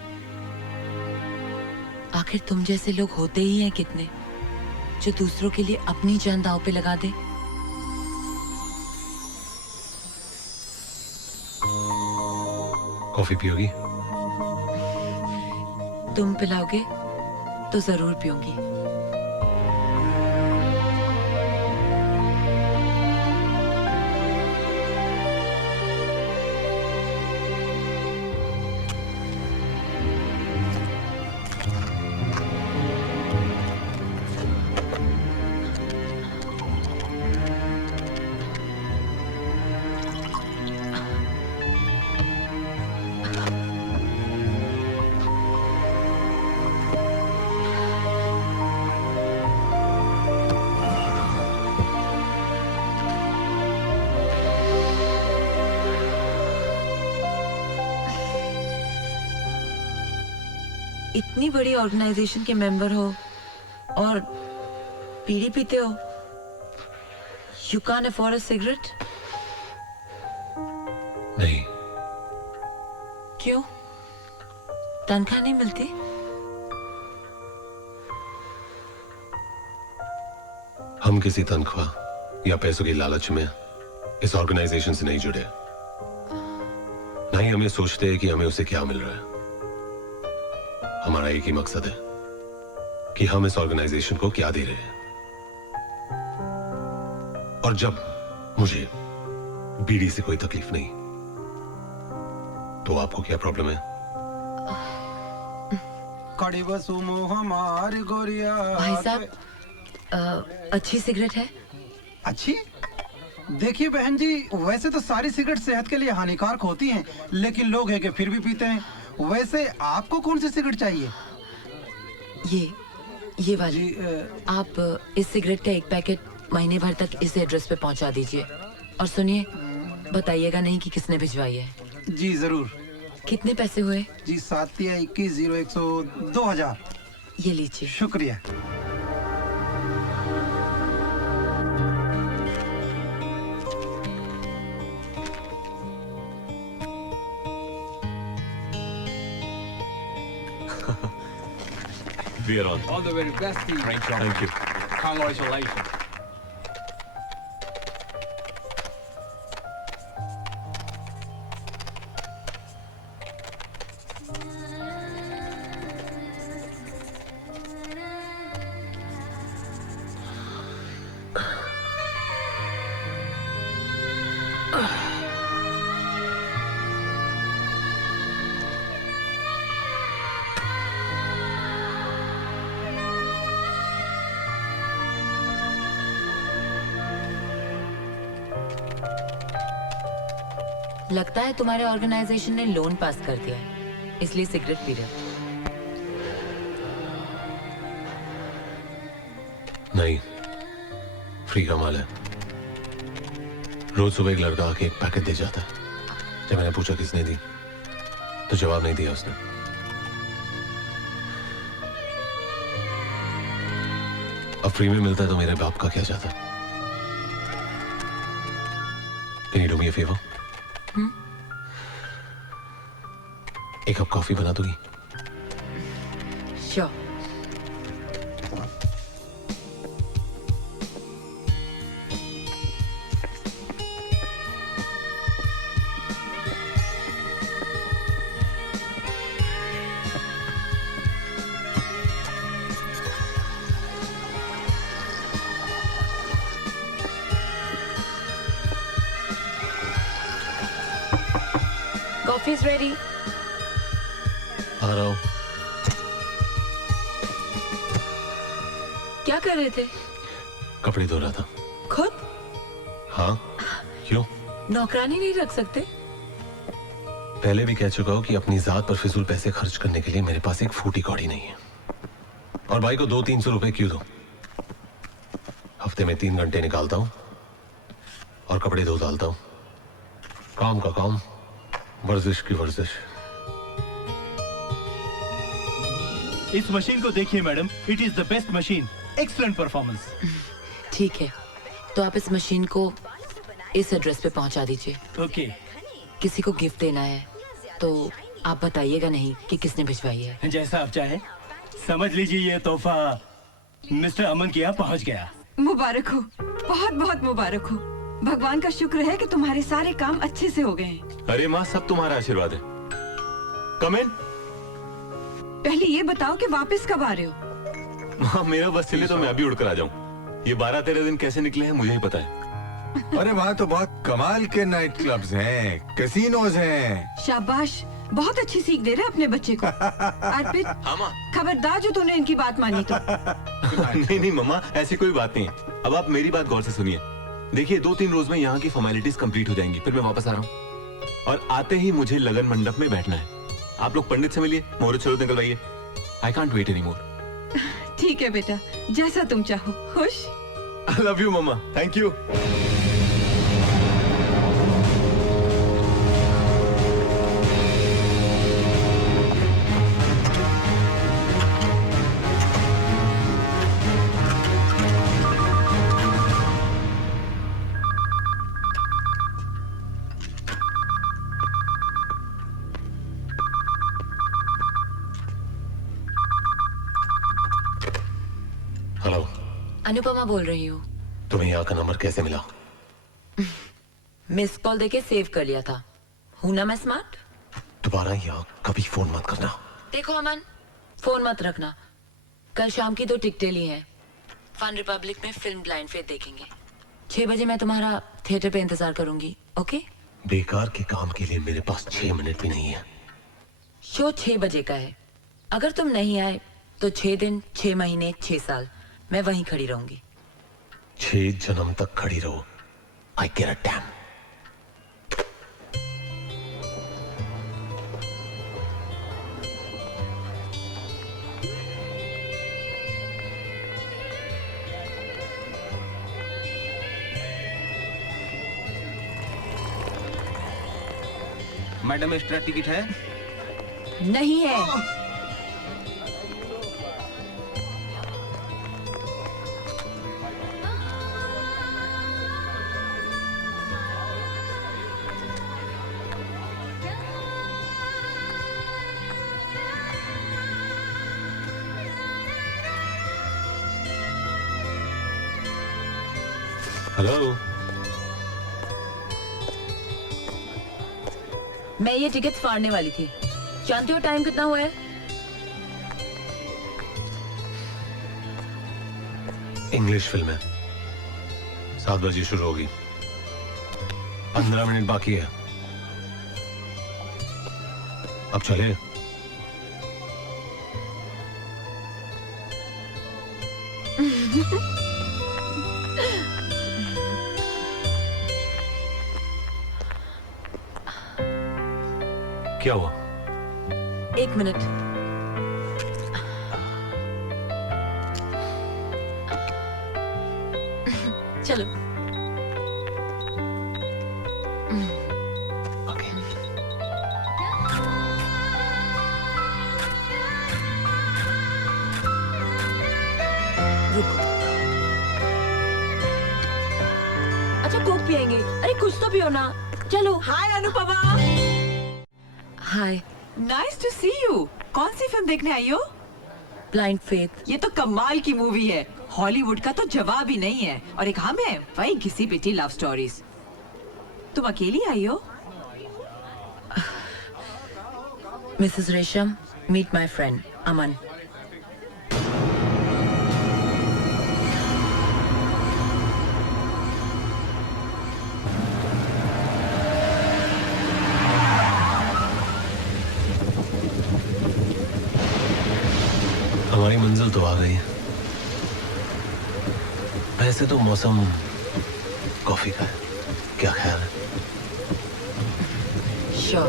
आखिर तुम जैसे लोग होते ही हैं कितने, जो दूसरों के लिए अपनी जान दांव पे लगा दे। कॉफी पियोगी? तुम पिलाओगे तो जरूर पीऊंगी। इतनी बड़ी ऑर्गेनाइजेशन के मेंबर हो और बीड़ी पीते हो। You can afford a cigarette? नहीं। क्यों? तनख्वाह नहीं मिलती? हम किसी तनख्वाह या पैसों की लालच में इस ऑर्गेनाइजेशन से नहीं जुड़े। ना ही हम ये सोचते हैं कि हमें उसे क्या मिल रहा है। हमारा एक ही मकसद है कि हम इस ऑर्गेनाइजेशन को क्या दे रहे हैं। और जब मुझे बीड़ी से कोई तकलीफ नहीं, तो आपको क्या प्रॉब्लम है? भाई साहब, अच्छी सिगरेट है? अच्छी? देखिए बहन जी, वैसे तो सारी सिगरेट सेहत के लिए हानिकारक होती हैं, लेकिन लोग हैं कि फिर भी पीते हैं। वैसे आपको कौन सी सिगरेट चाहिए? ये वाली। आप इस सिगरेट का एक पैकेट महीने भर तक इस एड्रेस पे पहुंचा दीजिए। और सुनिए, बताइएगा नहीं कि किसने भिजवाई है। जी जरूर। कितने पैसे हुए? जी 7/21/0100 2000। ये लीजिए। शुक्रिया। We are on. All the very best to you. Thank you. Congratulations. लगता है तुम्हारे ऑर्गेनाइजेशन ने लोन पास कर दिया है, इसलिए सिगरेट पी रहे हो। नहीं, फ्री का माल है। रोज सुबह एक लड़का आके एक पैकेट दे जाता है। जब मैंने पूछा किसने दी तो जवाब नहीं दिया उसने। अब फ्री में मिलता है तो मेरे बाप का क्या जाता। Can you do me a favor? एक कप कॉफी बना दोगी? Sure. Coffee is ready. आ रहा हूं। क्या कर रहे थे? कपड़े धो रहा था। खुद? हाँ, क्यों? नौकरानी नहीं रख सकते? पहले भी कह चुका हूं कि अपनी जात पर फिजूल पैसे खर्च करने के लिए मेरे पास एक फूटी कौड़ी नहीं है। और भाई को 200-300 रुपए क्यों दूं? हफ्ते में 3 घंटे निकालता हूं और कपड़े धो डालता हूं। काम का काम, वर्जिश की वर्जिश। इस मशीन को देखिए madam, it is the best machine, excellent performance. ठीक है, तो आप इस मशीन को इस एड्रेस पे पहुंचा दीजिए। ओके। किसी को गिफ्ट देना है तो आप बताइएगा नहीं कि किसने भिजवाई है। जैसा आप चाहे। समझ लीजिए ये तोहफा मिस्टर अमन के यहाँ पहुँच गया। मुबारक हो, बहुत बहुत मुबारक हो। भगवान का शुक्र है कि तुम्हारे सारे काम अच्छे से हो गए हैं। अरे माँ, सब तुम्हारा आशीर्वाद है। कम इन। पहले ये बताओ कि वापस कब आ रहे हो? माँ, मेरा बस चले तो मैं अभी उड़कर आ जाऊं। ये 12-13 दिन कैसे निकले हैं मुझे ही पता है। अरे वहाँ तो बहुत कमाल के नाइट क्लब्स हैं, कैसीनोज हैं। शाबाश, बहुत अच्छी सीख दे रहे अपने बच्चे को। अर्पित, हाँ माँ। खबरदार जो तूने इनकी बात मानी तो। नहीं नहीं मम्मा, ऐसी कोई बात नहीं है। अब आप मेरी बात गौर से सुनिए। देखिए, 2-3 रोज में यहाँ की फॉर्मेलिटीज कंप्लीट हो जाएंगी, फिर मैं वापस आ रहा हूँ। और आते ही मुझे लगन मंडप में बैठना है। आप लोग पंडित से मिलिए, मुहूर्त चलो निकलवाइए। I can't wait any more. ठीक है बेटा, जैसा तुम चाहो। खुश? I love you mamma, thank you. Hello, Anupama बोल रही हूँ। तुम्हें यहाँ का नंबर कैसे मिला? मिस कॉल देके सेव कर लिया था। हूं ना मैं स्मार्ट? दोबारा यहाँ कभी फोन मत करना। देखो अमन, फोन मत रखना। कल शाम की 2 टिकटें ली हैं। फन रिपब्लिक में फिल्म ब्लाइंड फेथ देखेंगे। 6 बजे मैं तुम्हारा थिएटर पे इंतजार करूंगी, ओके? बेकार के काम के लिए मेरे पास 6 मिनट भी नहीं है। शो 6 बजे का है। अगर तुम नहीं आए तो 6 दिन, 6 महीने, 6 साल मैं वहीं खड़ी रहूंगी। 6 जन्म तक खड़ी रहो। आई केयर अ डैम। मैडम, एक्स्ट्रा टिकट है? नहीं है। हेलो। मैं ये टिकट फाड़ने वाली थी। जानते हो टाइम कितना हुआ है? इंग्लिश फिल्म है, 7 बजे शुरू होगी, 15 मिनट बाकी है। अब चले। क्या हुआ? 1 मिनट। चलो। ओके। रुको। अच्छा कोक पियेंगे? अरे कुछ तो पियो ना। चलो। Hi Anupama. Hi. Nice to see you. कौन सी फिल्म देखने आई हो? Blind faith. ये तो कमाल की मूवी है, हॉलीवुड का तो जवाब ही नहीं है। और एक हम है, वही घिसी पिटी लव स्टोरीज। तुम अकेली आई हो? मिसेस रेशम, मीट माय फ्रेंड अमन। हमारी मंजिल तो आ गई है। वैसे तो मौसम कॉफी का है, क्या ख्याल है? Sure.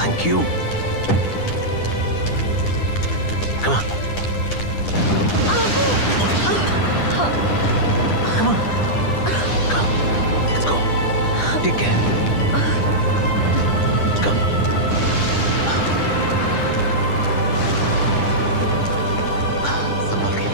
Thank you. Come on. Let's go. Take care. Come. संभल के।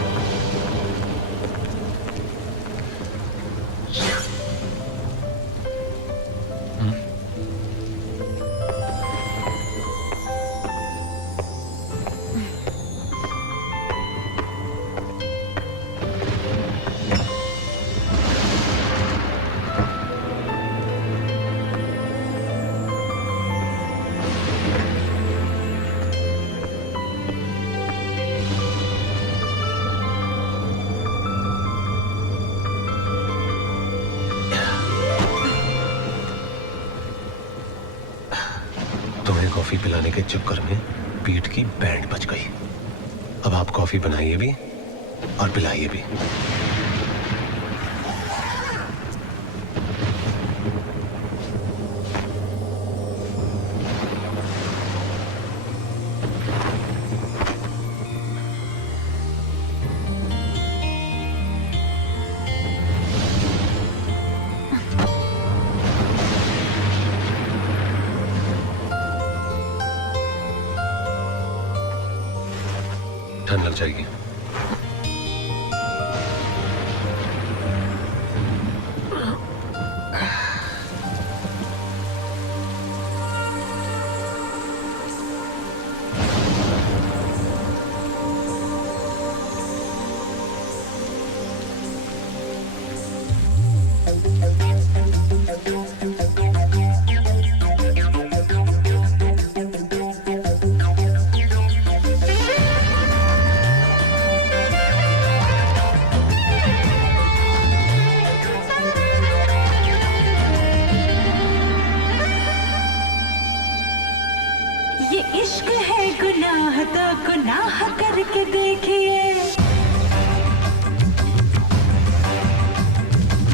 तुम्हें कॉफी पिलाने के चक्कर में पीठ की बैंड बच गई। अब आप कॉफी बनाइए भी और पिलाइए भी। ठंड लग जाएगी। ये इश्क है गुनाह तो गुनाह करके देखिए।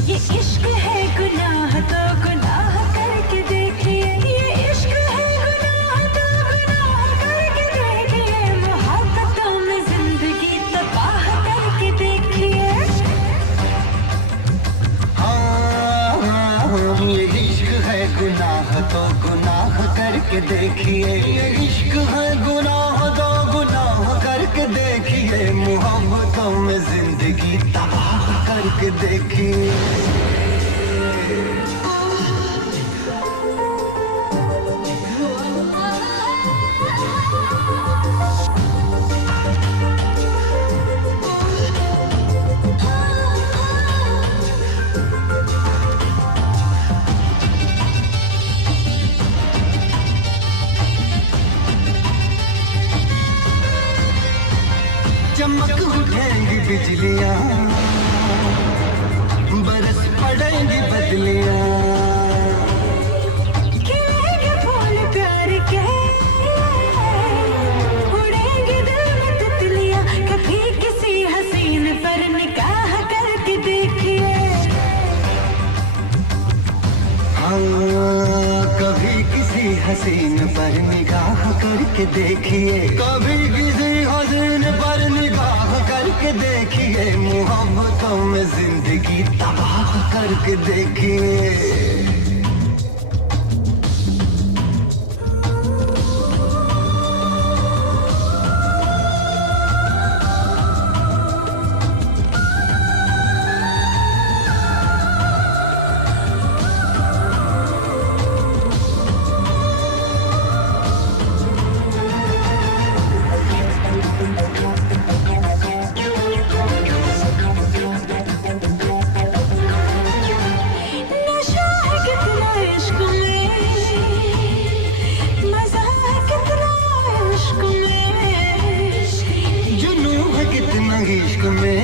ये इश्क है गुनाह तो गुनाह करके देखिए। ये इश्क है गुनाह तो गुनाह करके देखिए। मोहब्बतों में जिंदगी तबाह करके देखिए। ये इश्क है गुनाह तो गुनाह करके देखिए। ये इश्क है गुनाह तो गुनाह करके देखिए। मोहब्बतों में जिंदगी तबाह करके देखिए। तितलियां, बरस पड़ेंगी बदलियां। खिलेंगे फूल प्यार के, उड़ेंगे दिल में तितलियां। कभी किसी हसीन पर निगाह करके देखिए। हाँ, कभी किसी हसीन पर निगाह करके देखिए, कभी किसी हसीन पर निगाह करके देखिए, मोहब्बतों में जिंदगी तबाह करके देखिए। नशा है कितना इश्क में, मजा है कितना इश्क में। जुनून है कितना इश्क में,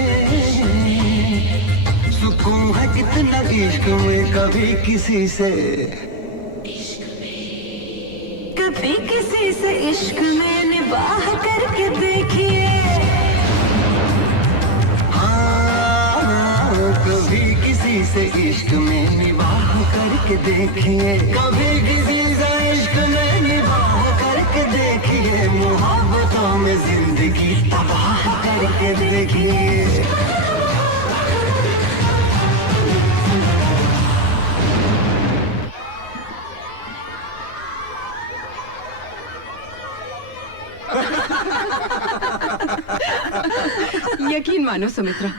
सुकून है कितना इश्क में, कभी किसी से कभी किसी से इश्क में निबाह करके देखिए। हाँ, कभी किसी से इश्क में निबाह करके देखिए, कभी किसी से इश्क में निबाह करके देखिए, मोहब्बतों में जिंदगी तबाह करके देखिए। यकीन मानो सुमित्रा,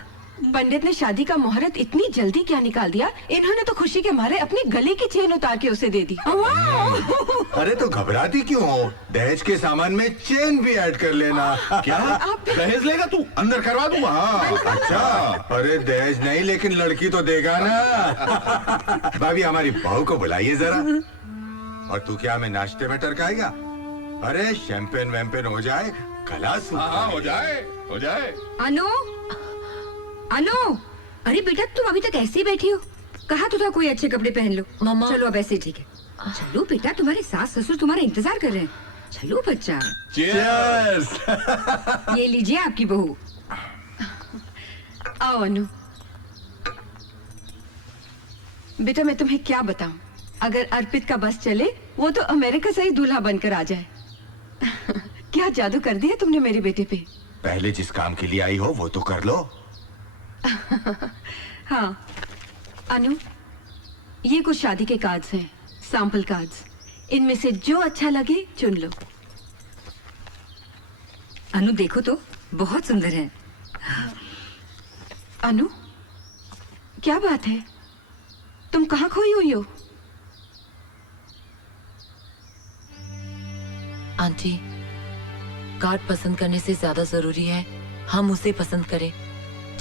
पंडित ने शादी का मुहूर्त इतनी जल्दी क्या निकाल दिया। इन्होंने तो खुशी के मारे अपनी गले की चेन उतार के उसे दे दी। अरे तो घबराती क्यों हो? दहेज के सामान में चेन भी ऐड कर लेना। क्या दहेज लेगा तू? अंदर करवा दूंगा। हाँ। अच्छा, अरे दहेज नहीं लेकिन लड़की तो देगा ना। भाभी हमारी बहू को बुलाइए जरा। और तू क्या हमें नाश्ते में टरकाएगा? अरे शैंपेन वैम्पेन हो जाए, गला सूखा हाँ, हो है। जाए हो जाए। अनु, अनु, अरे बेटा तुम अभी तक ऐसे ही बैठी हो? कहा तो था कोई अच्छे कपड़े पहन लो। मम्मा। चलो अब ऐसे ठीक है। चलो बेटा, तुम्हारे सास ससुर तुम्हारा इंतजार कर रहे हैं। चलो बच्चा, Cheers! ये लीजिए आपकी बहू। आओ अनु। बेटा मैं तुम्हें क्या बताऊं, अगर अर्पित का बस चले वो तो अमेरिका से ही दूल्हा बनकर आ जाए। क्या जादू कर दिया तुमने मेरे बेटे पे। पहले जिस काम के लिए आई हो वो तो कर लो। हाँ अनु, ये कुछ शादी के कार्ड्स हैं, सैंपल कार्ड्स। इनमें से जो अच्छा लगे चुन लो। अनु देखो तो, बहुत सुंदर है। अनु, क्या बात है, तुम कहाँ खोई हुई हो? आंटी, कार्ड पसंद करने से ज्यादा जरूरी है हम उसे पसंद करें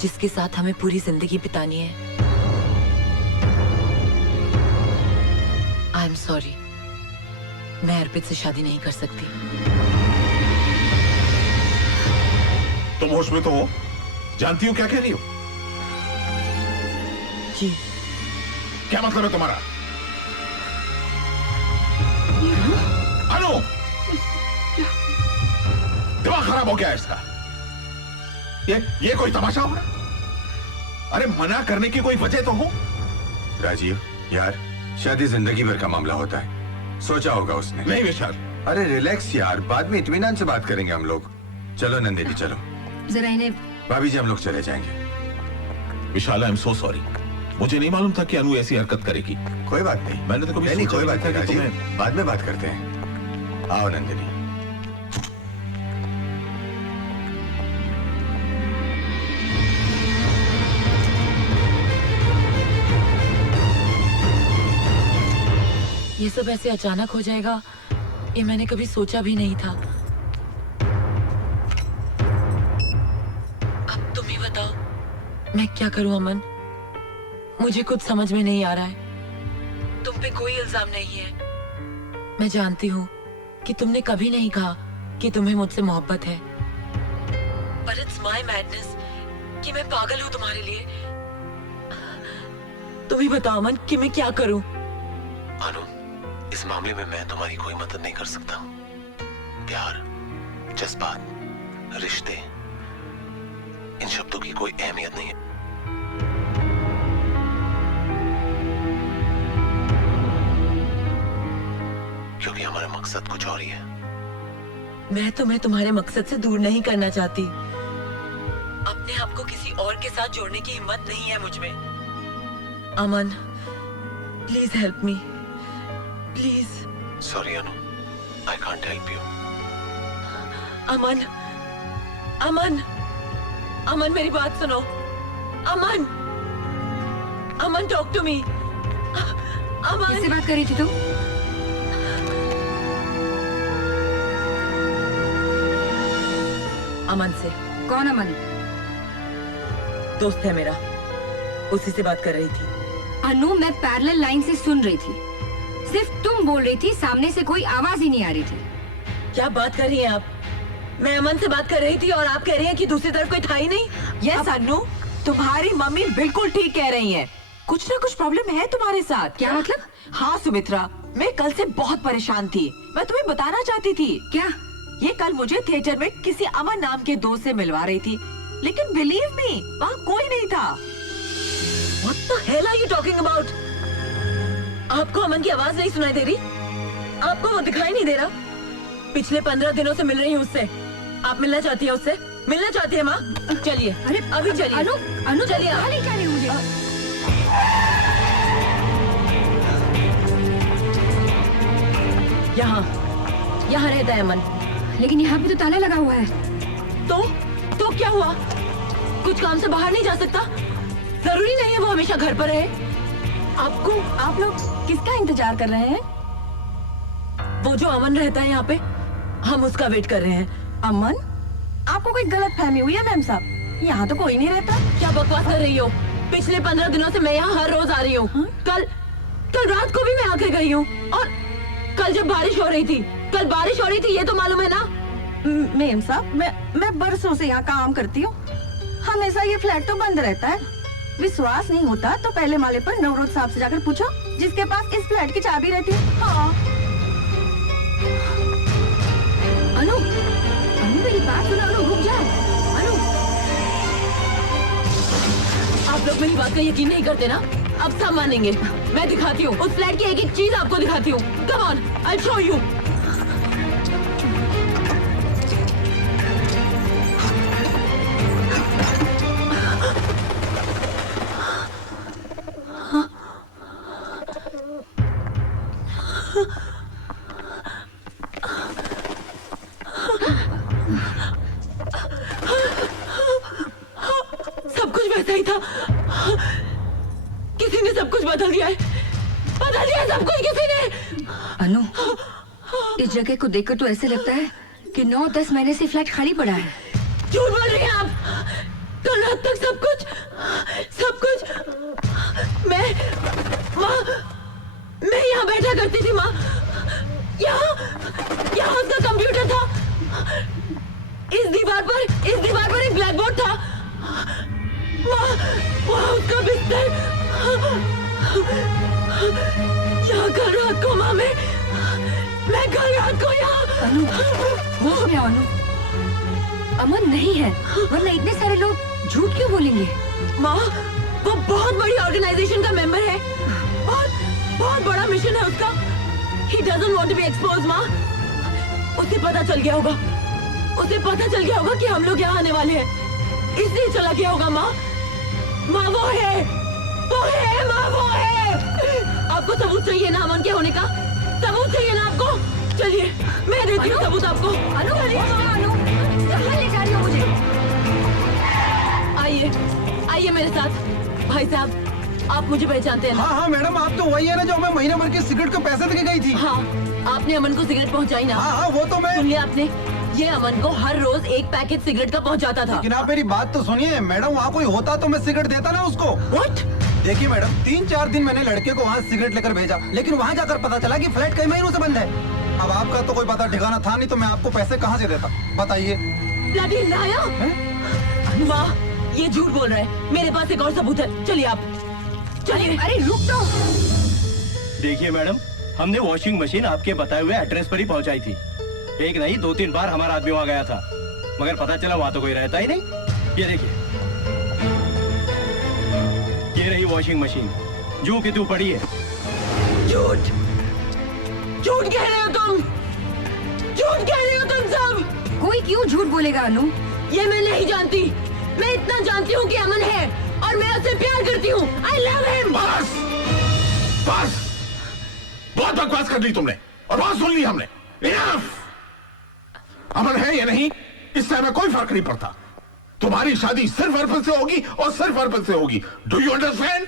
जिसके साथ हमें पूरी जिंदगी बितानी है। आई एम सॉरी, मैं अर्पित से शादी नहीं कर सकती। तुम होश में तो हो? जानती हो क्या कह रही हो? जी। क्या मतलब है तुम्हारा? अनु, दिमाग खराब हो गया है इसका। ये कोई तमाशा हो रहा है? अरे मना करने की कोई वजह तो हो। राजीव यार, शादी जिंदगी भर का मामला होता है, सोचा होगा उसने। नहीं विशाल। अरे रिलैक्स यार, बाद में इत्मीनान से बात करेंगे हम लोग। चलो नंदिनी चलो। जरा इन्हें। भाभी जी हम लोग चले जाएंगे। विशाल, आई एम सो सॉरी। मुझे नहीं मालूम था कि अनु ऐसी हरकत करेगी। कोई बात नहीं, मैंने तो कभी नहीं सोचा कोई भी बात नहीं नहीं था कि राजीव, बाद में बात करते हैं। आओ नंदिनी। ये सब ऐसे अचानक हो जाएगा ये मैंने कभी सोचा भी नहीं था। अब तुम ही बताओ मैं क्या करूं अमन, मुझे कुछ समझ में नहीं आ रहा है। तुम पे कोई इल्जाम नहीं है, मैं जानती हूँ कि तुमने कभी नहीं कहा कि तुम्हें मुझसे मोहब्बत है, पर इट्स माय मैडनेस कि मैं पागल हूँ तुम्हारे लिए। तुम ही बताओ अमन कि मैं क्या करूं। अनु, इस मामले में मैं तुम्हारी कोई मदद नहीं कर सकता। प्यार, जज्बात, रिश्ते, इन शब्दों की कोई अहमियत नहीं है। क्योंकि हमारा मकसद कुछ और ही है। मैं तुम्हें तुम्हारे मकसद से दूर नहीं करना चाहती। अपने आप को किसी और के साथ जोड़ने की हिम्मत नहीं है मुझ में। अमन, please help me, please. Sorry Anu, I can't help you. अमन, अमन, अमन मेरी बात सुनो। अमन, अमन टॉक टू मी। अमन, किससे बात कर रही थी तू? अमन से। कौन अमन? दोस्त है मेरा, उसी से बात कर रही थी। अनु, मैं पैरेलल लाइन से सुन रही थी। सिर्फ तुम बोल रही थी, सामने से कोई आवाज ही नहीं आ रही थी। क्या बात कर रही हैं आप? मैं अमन से बात कर रही थी और आप कह रही हैं कि दूसरी तरफ कोई था ही नहीं। यस अनु, तुम्हारी मम्मी बिल्कुल ठीक कह रही हैं। कुछ ना कुछ प्रॉब्लम है तुम्हारे साथ। क्या मतलब? हाँ सुमित्रा, मैं कल से बहुत परेशान थी। मैं तुम्हें बताना चाहती थी। क्या? ये कल मुझे थिएटर में किसी अमन नाम के दोस्त से मिलवा रही थी, लेकिन बिलीव मी, वहाँ कोई नहीं था। What the hell are you talking about? आपको अमन की आवाज नहीं सुनाई दे रही? आपको वो दिखाई नहीं दे रहा? पिछले 15 दिनों से मिल रही हूँ उससे। आप मिलना चाहती हैं उससे? मिलना चाहती है माँ? चलिए, अरे अभी चलिए। अनु, अनु चलिए। कहाँ ले जा रही हो मुझे? यहाँ रहता है अमन। लेकिन यहाँ पे तो ताला लगा हुआ है। तो क्या हुआ? कुछ काम से बाहर नहीं जा सकता? जरूरी नहीं है वो हमेशा घर पर रहे। आप लोग किसका इंतजार कर रहे हैं? वो जो अमन रहता है यहाँ पे, हम उसका वेट कर रहे हैं। अमन, आपको कोई गलत फहमी हुई है मैम साहब? यहाँ तो कोई नहीं रहता। क्या बकवास कर रही हो? पिछले 15 दिनों से मैं यहाँ हर रोज आ रही हूँ। कल रात को भी मैं आके गई हूँ। और कल जब बारिश हो रही थी, ये तो मालूम है ना? मैम साहब, मैं बरसों से यहाँ काम करती हूँ। हमेशा ये फ्लैट तो बंद रहता है। विश्वास नहीं होता तो पहले माले पर नवरोज साहब से जाकर पूछो, जिसके पास इस फ्लैट की चाबी रहती है। हाँ। अनु, अनु मेरी बात सुनो। अनु रुक जा। अनु, आप लोग मेरी बात का यकीन नहीं करते ना? अब सब मानेंगे। मैं दिखाती हूँ उस फ्लैट की एक एक चीज आपको दिखाती हूँ। Come on, I show you. सब कुछ वैसा ही था। किसी ने सब कुछ बदल दिया है। सब कुछ किसी ने। अनु, इस जगह को देखकर तो ऐसे लगता है कि 9-10 महीने से फ्लैट खाली पड़ा है। झूठ बोल रही हैं आप। कल रात तक सब कुछ मैं यहाँ बैठा करती थी माँ। यहाँ उसका कंप्यूटर था। इस दीवार पर एक ब्लैक बोर्ड था। वहाँ उसका बिस्तर। यहाँ कल रात को माँ मैं कल रात को यहाँ। अनु, होश में आओ अनु। अमन नहीं है, वरना इतने सारे लोग झूठ क्यों बोलेंगे? माँ, वो बहुत बड़ी ऑर्गेनाइजेशन का मेंबर है। बहुत बड़ा मिशन है उसका। He doesn't want to be exposed, माँ। उसे पता चल गया होगा कि हम लोग यहाँ आने वाले हैं, इसलिए चला गया होगा माँ। माँ वो है माँ, वो है। आपको सबूत चाहिए ना अमन के होने का? सबूत चाहिए ना आपको? चलिए मैं देती हूँ सबूत आपको। अनु, अनु, कहाँ ले जा रही हो मुझे? आइए मेरे साथ। भाई साहब, आप मुझे पहचानते हैं ना? हाँ मैडम, आप तो वही है ना जो हमें महीने भर के सिगरेट के पैसे देके गई थी। हाँ, आपने अमन को सिगरेट पहुंचाई ना? हाँ वो तो मैं। सुन लिया आपने? ये अमन को हर रोज एक पैकेट सिगरेट का पहुंचाता था। लेकिन आप मेरी बात तो सुनिए मैडम, वहाँ कोई होता तो मैं सिगरेट देता ना उसको। What? देखिए मैडम, 3-4 दिन मैंने लड़के को वहाँ सिगरेट लेकर भेजा, लेकिन वहाँ जाकर पता चला कि फ्लैट कई महीनों से बंद है। अब आपका तो कोई पता ठिकाना था नहीं, तो मैं आपको पैसे कहाँ से देता बताइए। Bloody liar! माँ, ये झूठ बोल रहा है। मेरे पास एक और सबूत है। चलिए आप, चलिए। अरे रुक तो। देखिए मैडम, हमने वॉशिंग मशीन आपके बताए हुए एड्रेस पर ही पहुंचाई थी। एक नहीं 2-3 बार हमारा आदमी वहां गया था, मगर पता चला वहां तो कोई रहता ही नहीं। ये देखिए, ये रही वॉशिंग मशीन, जू की तू पड़ी है। झूठ, झूठ कह रहे हो तुम, झूठ कह रहे हो तुम सब। कोई क्यों झूठ बोलेगा अनु? ये मैं नहीं जानती। मैं इतना जानती हूँ कि अमन है और मैं उससे प्यार करती हूँ। I love him. बस बस, बहुत बकवास कर ली तुमने और बहुत सुन ली हमने। इनफ! अमन है या नहीं, इससे हमें कोई फर्क नहीं पड़ता। तुम्हारी शादी सिर्फ अर्पण से होगी और सिर्फ अर्पण से होगी। Do you understand?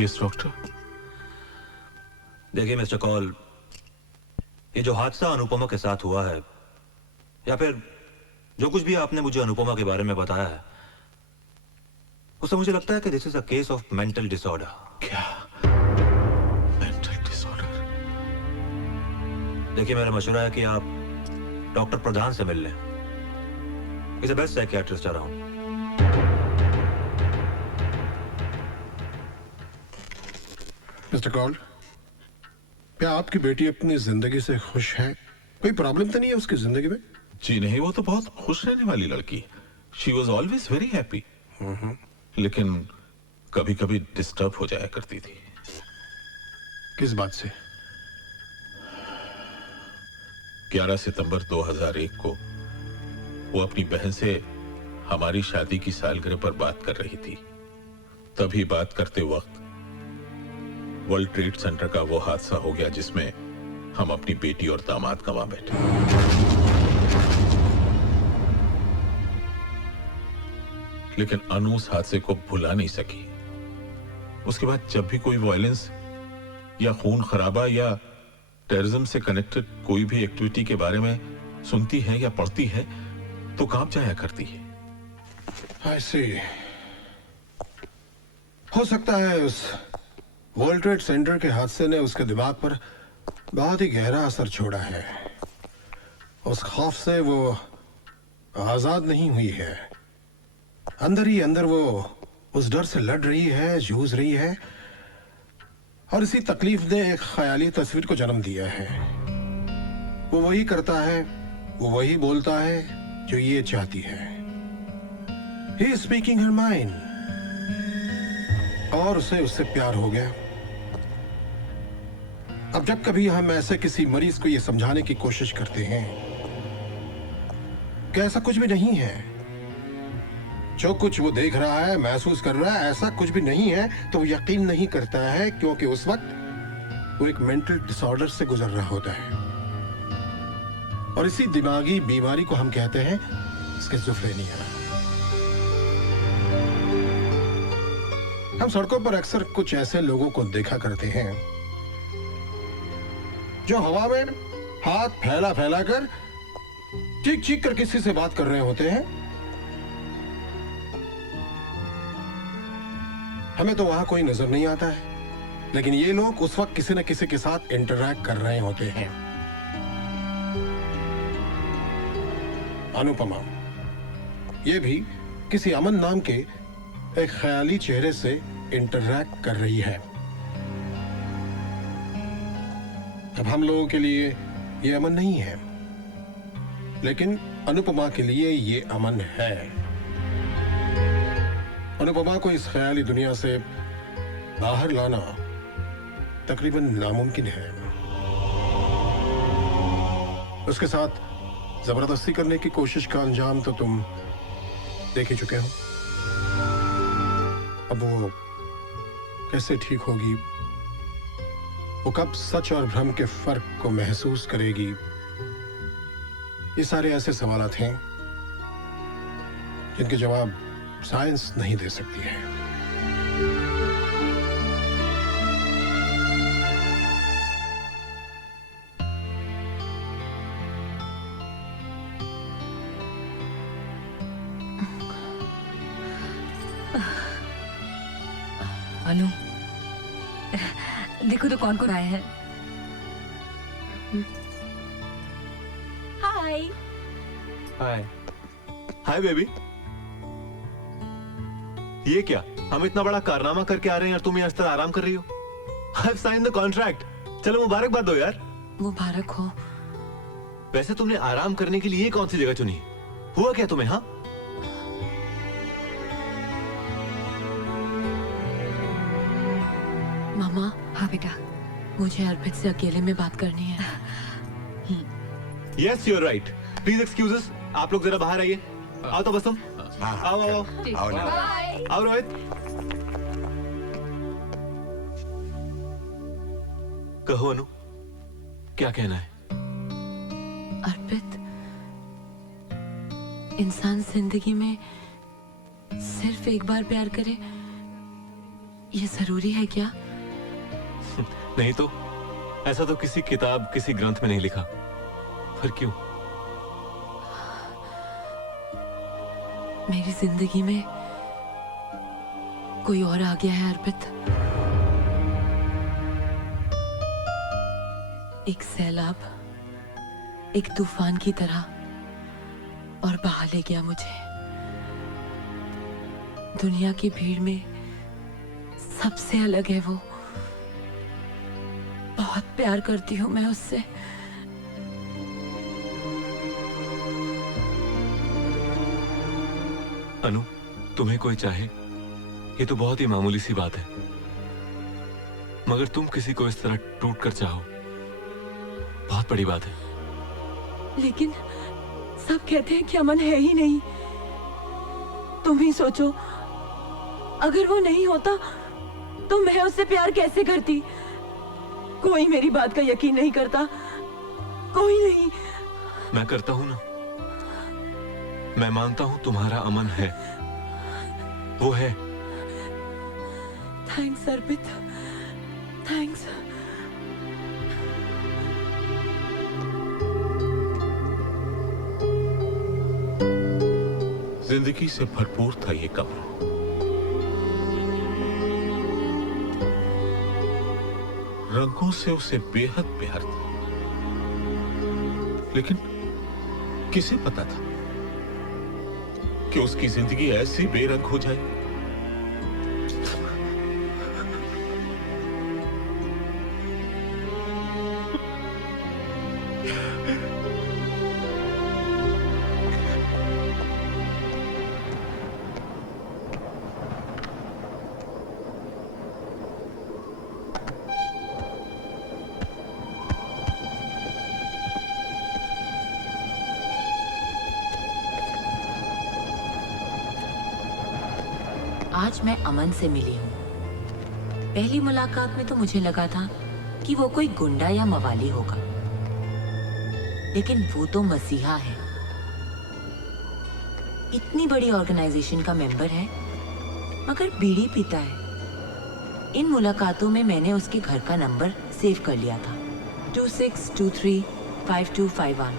Yes doctor. देखिए मिस्टर कॉल, ये जो हादसा अनुपमा के साथ हुआ है, या फिर जो कुछ भी आपने मुझे अनुपमा के बारे में बताया है, उससे मुझे लगता है कि this is a case of mental disorder. क्या मेंटल डिसऑर्डर? देखिए, मेरा मशवरा है कि आप डॉक्टर प्रधान से मिल लें। Is the best psychiatrist around. Mister call, क्या आपकी बेटी अपनी जिंदगी से खुश है? कोई प्रॉब्लम तो नहीं है उसकी जिंदगी में? जी नहीं, वो तो बहुत खुश रहने वाली लड़की। She was always very happy, लेकिन कभी कभी डिस्टर्ब हो जाया करती थी। किस बात से? 11 सितंबर 2001 को वो अपनी बहन से हमारी शादी की सालगिरह पर बात कर रही थी। तभी बात करते वक्त वर्ल्ड ट्रेड सेंटर का वो हादसा हो गया जिसमें हम अपनी बेटी और दामाद गंवा बैठे। लेकिन अनु उस हादसे को भुला नहीं सकी। उसके बाद जब भी कोई वायलेंस या खून खराबा या टेररिज्म से कनेक्टेड कोई भी एक्टिविटी के बारे में सुनती है या पढ़ती है तो कांप जाया करती है। ऐसे हो सकता है उस वर्ल्ड ट्रेड सेंटर के हादसे ने उसके दिमाग पर बहुत ही गहरा असर छोड़ा है। उस खौफ से वो आजाद नहीं हुई है। अंदर ही अंदर वो उस डर से लड़ रही है, जूझ रही है, और इसी तकलीफ ने एक ख्याली तस्वीर को जन्म दिया है। वो वही करता है, वो वही बोलता है जो ये चाहती है। He is speaking her mind, और उसे उससे प्यार हो गया। अब जब कभी हम ऐसे किसी मरीज को यह समझाने की कोशिश करते हैं कि ऐसा कुछ भी नहीं है, जो कुछ वो देख रहा है, महसूस कर रहा है, ऐसा कुछ भी नहीं है, तो वो यकीन नहीं करता है, क्योंकि उस वक्त वो एक मेंटल डिसऑर्डर से गुजर रहा होता है। और इसी दिमागी बीमारी को हम कहते हैं स्किज़ोफ्रेनिया। हम सड़कों पर अक्सर कुछ ऐसे लोगों को देखा करते हैं जो हवा में हाथ फैला फैला कर चीख चीख कर किसी से बात कर रहे होते हैं। हमें तो वहां कोई नजर नहीं आता है, लेकिन ये लोग उस वक्त किसी न किसी के साथ इंटरैक्ट कर रहे होते हैं। अनुपमा ये भी किसी अमन नाम के एक ख्याली चेहरे से इंटरैक्ट कर रही है। अब हम लोगों के लिए ये अमन नहीं है, लेकिन अनुपमा के लिए ये अमन है। अनुपमा को इस ख्याली दुनिया से बाहर लाना तकरीबन नामुमकिन है। उसके साथ जबरदस्ती करने की कोशिश का अंजाम तो तुम देख ही चुके हो। अब वो कैसे ठीक होगी, वो कब सच और भ्रम के फर्क को महसूस करेगी, ये सारे ऐसे सवालात हैं जिनके जवाब साइंस नहीं दे सकती है। अनु, देखो तो कौन कौन आए हैं। हाय। हाय हाय बेबी। ये क्या, हम इतना बड़ा कारनामा करके आ रहे हैं और तुम यहाँ इस तरह आराम कर रही हो? I have sign the contract. चलो मुबारकबाद दो यार। मुबारक हो। वैसे तुमने आराम करने के लिए कौन सी जगह चुनी? हुआ क्या तुम्हें? हाँ, मामा। हाँ बेटा। मुझे अर्पित से अकेले में बात करनी है। Yes you are right. Please excuse us. आप लोग जरा बाहर आइए। आओ तो बस तुम। आओ आओ आओ ना। आओ रोहित। कहो अनु, क्या कहना है? अर्पित, इंसान जिंदगी में सिर्फ एक बार प्यार करे, ये जरूरी है क्या? नहीं तो ऐसा तो किसी किताब, किसी ग्रंथ में नहीं लिखा। फिर क्यों? मेरी जिंदगी में कोई और आ गया है अर्पित। एक सैलाब, एक तूफान की तरह, और बहा ले गया मुझे। दुनिया की भीड़ में सबसे अलग है वो। बहुत प्यार करती हूं मैं उससे। अनु, तुम्हें कोई चाहे ये तो बहुत ही मामूली सी बात है, मगर तुम किसी को इस तरह टूट कर चाहो, बहुत बड़ी बात है। लेकिन सब कहते हैं कि अमन है ही नहीं। तुम ही सोचो, अगर वो नहीं होता तो मैं उससे प्यार कैसे करती? कोई मेरी बात का यकीन नहीं करता, कोई नहीं। मैं करता हूं ना। मैं मानता हूं तुम्हारा अमन है, वो है। थैंक्स अर्पित, थैंक्स। जिंदगी से भरपूर था ये कमरा। रंगों से उसे बेहद प्यार था, लेकिन किसे पता था कि उसकी जिंदगी ऐसी बेरंग हो जाए। आज मैं अमन से मिली हूँ। पहली मुलाकात में तो मुझे लगा था कि वो कोई गुंडा या मवाली होगा, लेकिन वो तो मसीहा है। इतनी बड़ी ऑर्गेनाइजेशन का मेंबर है, मगर बीड़ी पीता है। इन मुलाकातों में मैंने उसके घर का नंबर सेव कर लिया था, 26235251।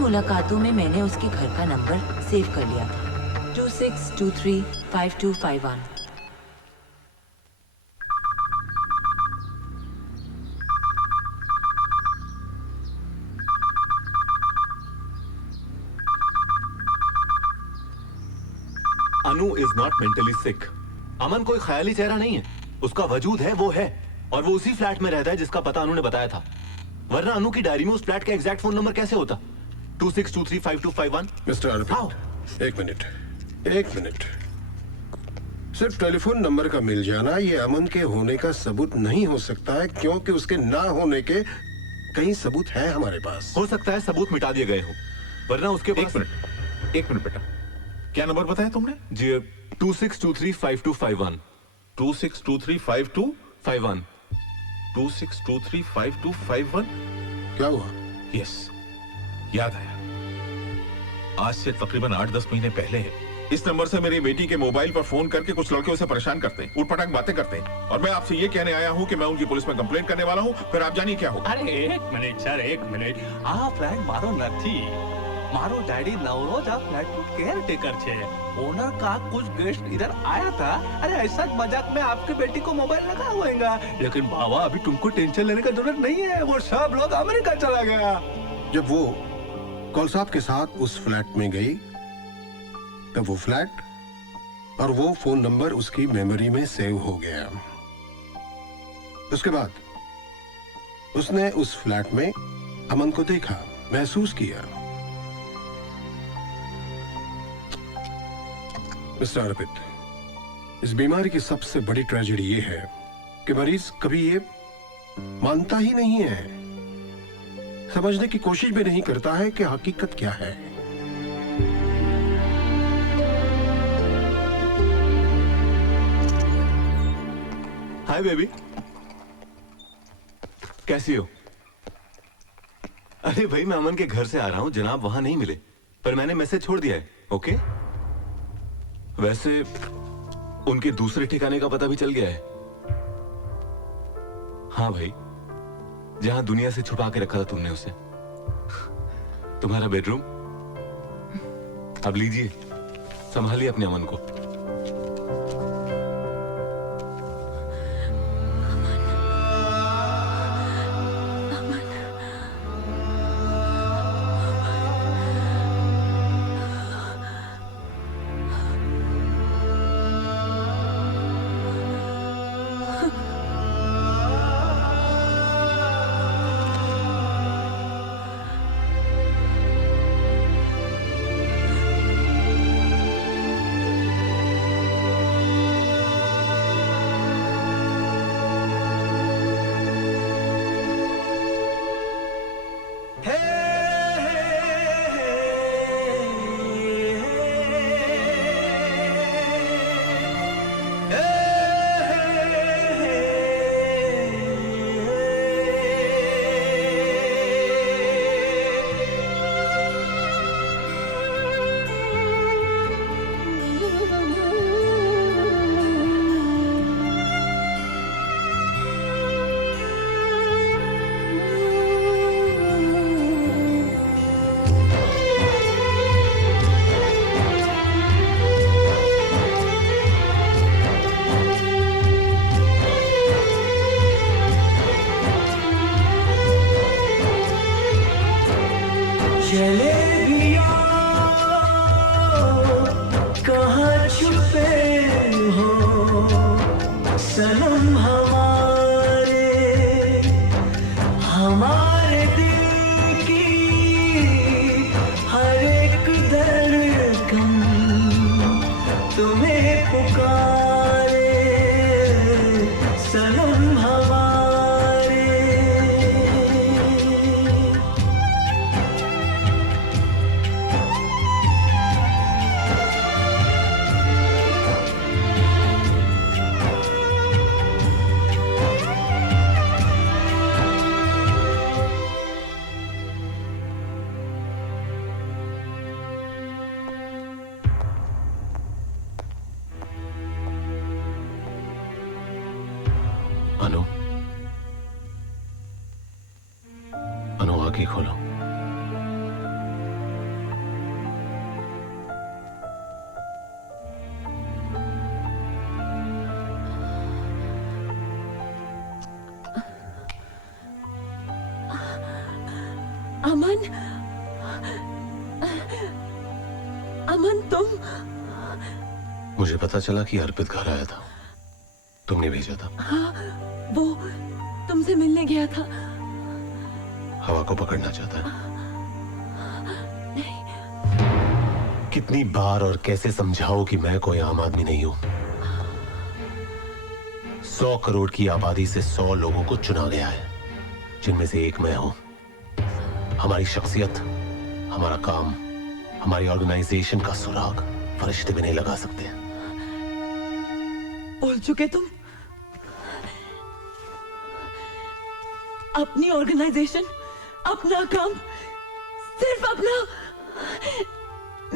मुलाकातों में मैंने उसके घर का नंबर सेव कर लिया था, 26235251। अनु इज नॉट मेंटली सिक। अमन कोई ख्याली चेहरा नहीं है, उसका वजूद है, वो है, और वो उसी फ्लैट में रहता है जिसका पता अनु ने बताया था। वरना अनु की डायरी में उस फ्लैट का एग्जैक्ट फोन नंबर कैसे होता? 26235251। मिस्टर अरविंद, एक मिनट। सिर्फ टेलीफोन नंबर का मिल जाना ये अमन के होने का सबूत नहीं हो सकता है, क्योंकि उसके ना होने के कई सबूत है हमारे पास। हो सकता है सबूत मिटा दिए गए हो, वरना उसके पास। एक मिनट बेटा, क्या नंबर बताया तुमने? जी 26235251। 26235251। 26235251। क्या हुआ? यस, याद आया। आज से तकरीबन 8-10 महीने पहले इस नंबर से मेरी बेटी के मोबाइल पर फोन करके कुछ लड़के उसे परेशान करते हैं, उठपटांग बातें करते हैं, और मैं आपसे ये कहने आया हूँ कि मैं उनकी पुलिस में कंप्लेंट करने वाला हूँ। फिर आप जानिए क्या होगा। अरे एक मिनट सर, एक मिनट। आ फ्लैट मारो નથી, मारो डैडी नवरोज आ फ्लैट નું केयरटेकर છે। ओनर का कुछ गेस्ट इधर आया था। अरे ऐसा मजाक में आपकी बेटी को मोबाइल लगा हुएगा, लेकिन बाबा अभी तुमको टेंशन लेने की जरूरत नहीं है, वो सब लोग अमेरिका चला गया। जब वो कौल साहब के साथ उस फ्लैट में गई, तब वो फ्लैट और वो फोन नंबर उसकी मेमोरी में सेव हो गया। उसके बाद उसने उस फ्लैट में अमन को देखा, महसूस किया। मिस्टर अरविंद, इस बीमारी की सबसे बड़ी ट्रेजेडी ये है कि मरीज कभी ये मानता ही नहीं है, समझने की कोशिश भी नहीं करता है कि हकीकत क्या है। हाय बेबी, कैसी हो? अरे भाई, मैं अमन के घर से आ रहा हूं, जनाब वहां नहीं मिले, पर मैंने मैसेज छोड़ दिया है। ओके? वैसे उनके दूसरे ठिकाने का पता भी चल गया है। हाँ भाई, जहां दुनिया से छुपा के रखा था तुमने उसे। तुम्हारा बेडरूम। अब लीजिए, संभालिए अपने अमन को। आंखें खोलो। अमन, अमन तुम मुझे पता चला कि अर्पित घर आया था। तुमने भेजा था। हाँ, वो तुमसे मिलने गया था। हवा को पकड़ना चाहता है। नहीं। कितनी बार और कैसे समझाओ कि मैं कोई आम आदमी नहीं हूं। 100 करोड़ की आबादी से 100 लोगों को चुना गया है, जिनमें से एक मैं हूं। हमारी शख्सियत, हमारा काम, हमारी ऑर्गेनाइजेशन का सुराग फरिश्ते भी नहीं लगा सकते। बोल चुके तुम। अपनी ऑर्गेनाइजेशन, अपना काम, सिर्फ अपना।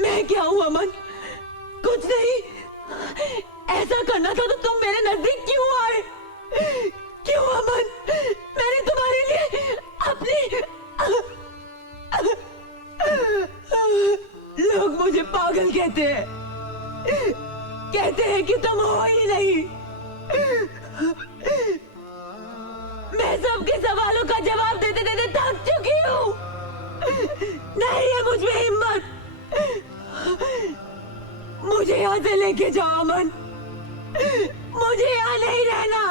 मैं क्या हूं अमन? कुछ नहीं। ऐसा करना था तो तुम मेरे नजदीक क्यों आए? क्यों अमन? मैंने तुम्हारे लिए अपनी लोग मुझे पागल कहते हैं। कहते हैं कि तुम हो ही नहीं। मैं सबके सवालों का जवाब देते देते थक चुकी हूँ। नहीं है मुझ में हिम्मत। मुझे यहाँ से लेके जाओ अमन। मुझे यहाँ नहीं रहना।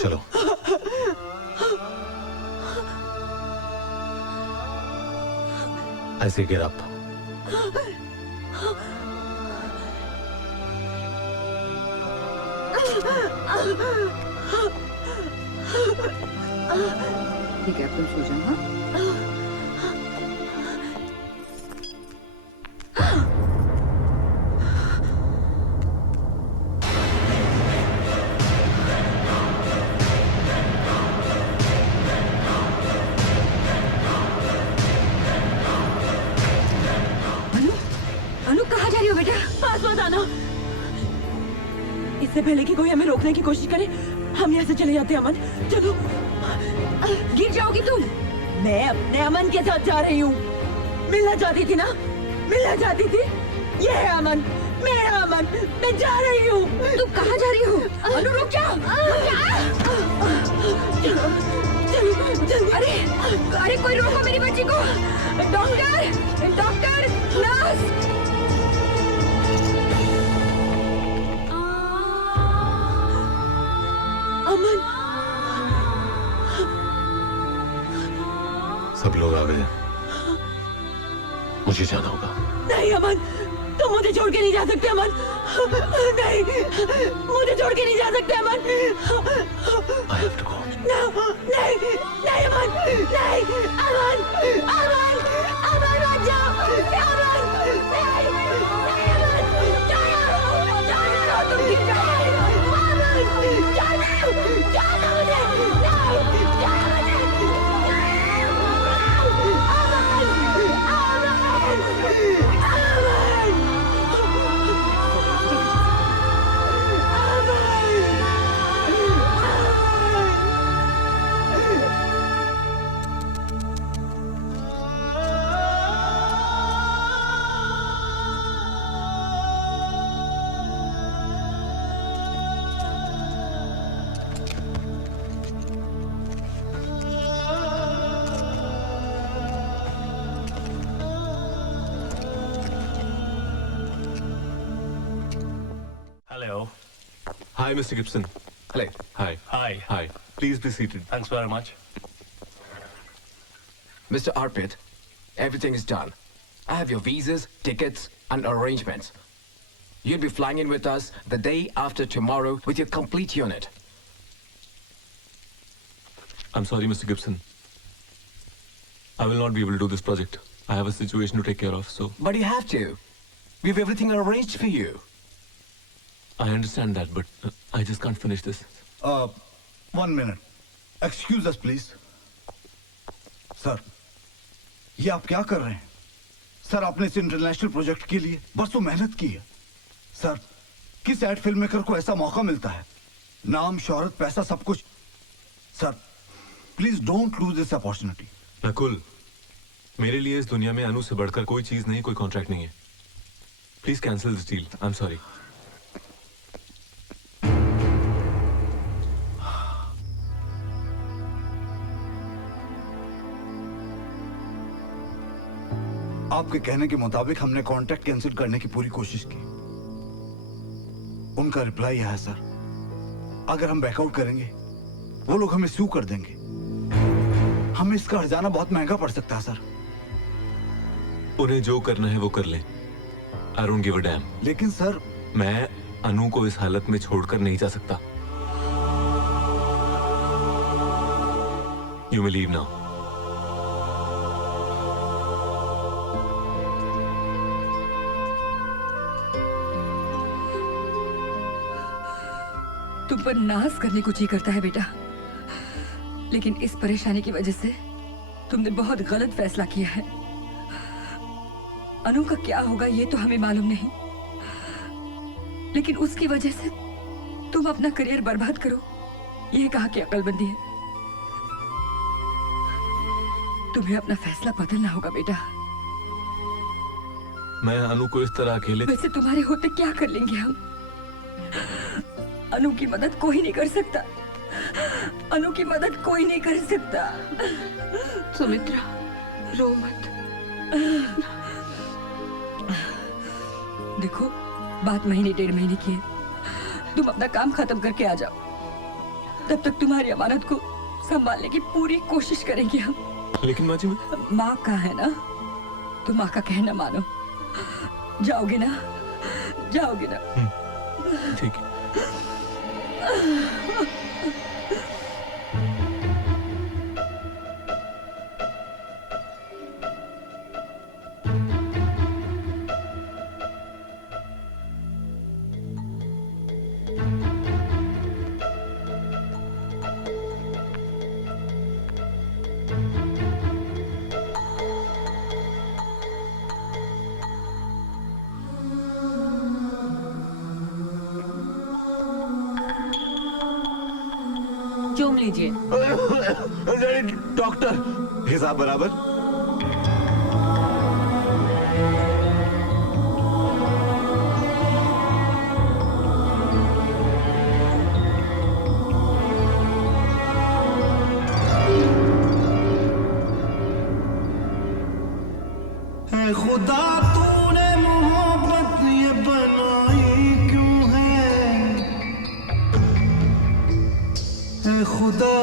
चलो। ऐसे गिर अप। ठीक है, अब तुम सो जाओ। हाँ? अनु, कहाँ जा रही हो बेटा? पास मत आना। इससे पहले कि कोई हमें रोकने की कोशिश करे, हम यहाँ से चले जाते हैं। अमन, चलो। गिर जाओगी तुम। मैं अपने अमन के साथ जा रही हूँ। मिलना चाहती थी ना? मिलना चाहती थी? ये है अमन, मेरा अमन। मैं जा रही हूँ। तुम कहाँ जा रही हो? अनु, रुक जा। चलो, चलो, चलो। अरे कोई रोको मेरी बच्ची को। Doctor, doctor, nurse. अमन। सब लोग आ गए। मुझे जाना होगा। नहीं अमन, तुम मुझे छोड़ के नहीं जा सकते अमन। नहीं, मुझे छोड़ के नहीं जा सकते अमन। I have to go. नहीं, नहीं अमन, नहीं, अमन, अमन, अमन मत जाओ। अमन, नहीं, नहीं अमन, जाना, तुम गिर जाओगे। अमन, जाना मुझे, नहीं, जाना मुझे। Hello. Hi, Mr. Gibson. Hello. Hi. Hi. Hi. Please be seated. Thanks very much. Mr. Arpit, everything is done. I have your visas, tickets, and arrangements. You'll be flying in with us the day after tomorrow with your complete unit. I'm sorry, Mr. Gibson. I will not be able to do this project. I have a situation to take care of, so... But you have to. We have everything arranged for you. I understand that, but I just can't finish this. 1 minute. Excuse us, please. Sir, ये आप क्या कर रहे हैं? Sir, आपने इस international project के लिए बरसों मेहनत की है। सर, किस एड फिल्म मेकर को ऐसा मौका मिलता है? नाम, शोहरत, पैसा, सब कुछ। Sir, please don't lose this opportunity. Nakul, मेरे लिए इस दुनिया में अनु से बढ़कर कोई चीज नहीं, कोई कॉन्ट्रैक्ट नहीं है। Please cancel this deal. I am sorry. आपके कहने के मुताबिक हमने कॉन्ट्रैक्ट कैंसिल करने की पूरी कोशिश की, उनका रिप्लाई आया सर, अगर हम बैकआउट करेंगे वो लोग हमें सू कर देंगे। हमें इसका हर्जाना बहुत महंगा पड़ सकता है सर। उन्हें जो करना है वो कर लें। I don't give a dam. लेकिन सर, मैं अनु को इस हालत में छोड़कर नहीं जा सकता। You may leave now. तुम पर नाज करने को जी करता है बेटा, लेकिन इस परेशानी की वजह से तुमने बहुत गलत फैसला किया है। अनु का क्या होगा ये तो हमें मालूम नहीं, लेकिन उसकी वजह से तुम अपना करियर बर्बाद करो, यह कहा कि अकलमंदी है। तुम्हें अपना फैसला बदलना होगा बेटा। मैं अनु को इस तरह अकेले। वैसे तुम्हारे होते क्या कर लेंगे हम? अनु की मदद कोई नहीं कर सकता। अनु की मदद कोई नहीं कर सकता। सुमित्रा, रो मत। देखो, बात महीने 1.5 महीने की है। तुम अपना काम खत्म करके आ जाओ। तब तक तुम्हारी अमानत को संभालने की पूरी कोशिश करेंगे हम। लेकिन माँ जी, माँ का है ना, तुम माँ का कहना मानो। जाओगे ना? जाओगे ना? ठीक है। चूम लीजिए। डॉक्टर, हिसाब बराबर। है खुदा, तूने मोहब्बत ये बनाई क्यों है? है खुदा,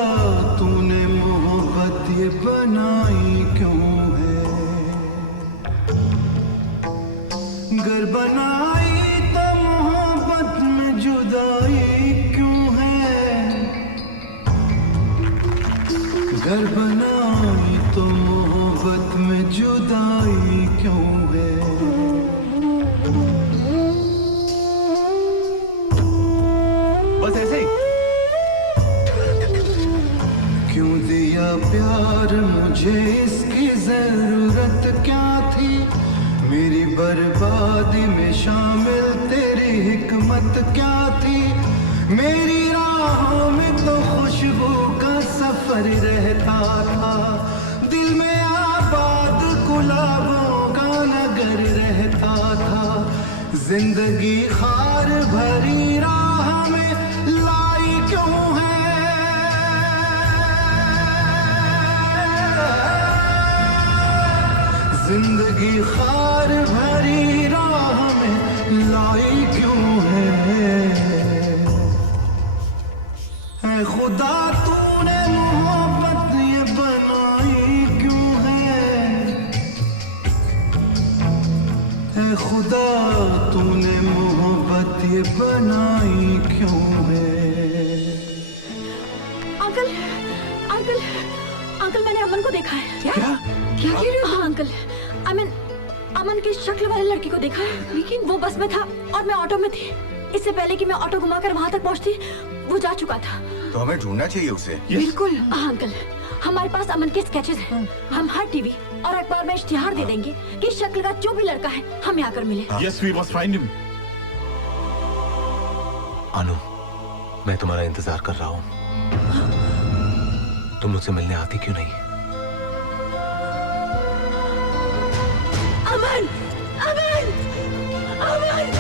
तूने मोहब्बत ये बनाई क्यों है? घर बनाई तो मोहब्बत में जुदाई क्यों है? घर बनाई तो मोहब्बत में जुदाई क्यों है? बस ऐसे ही। क्यों दिया प्यार मुझे, इसकी जरूरत क्या थी? मेरी बर्बादी में शामिल तेरी हिकमत क्या थी? मेरी राहों में तो खुशबू का सफर रहता था, दिल में आबाद गुलाबों का नगर रहता था। जिंदगी खार भरी राह में लाई क्यों है? जिंदगी खार भरी राह में लाई क्यों है? है खुदा, तूने मोहब्बत ये बनाई क्यों है? है खुदा, तूने मोहब्बत ये बनाई क्यों है? अंकल, अंकल, अंकल, मैंने अमन को देखा है। क्या कह रहे हो? हाँ अंकल, अमन की शक्ल वाले लड़की को देखा है, लेकिन वो बस में था और मैं ऑटो में थी। इससे पहले कि मैं ऑटो घुमाकर वहाँ तक पहुँचती, वो जा चुका था। तो हमें ढूंढना चाहिए उसे। बिल्कुल। हाँ अंकल, हमारे पास अमन के स्केचेस हैं। हम हर टीवी और अखबार में इश्तिहार दे देंगे कि इस शक्ल का जो भी लड़का है हमें आकर मिले। Yes, we must find him. अनु, मैं तुम्हारा इंतजार कर रहा हूँ। तुम मुझसे मिलने आती क्यों नहीं? अमन, अमन, अमन,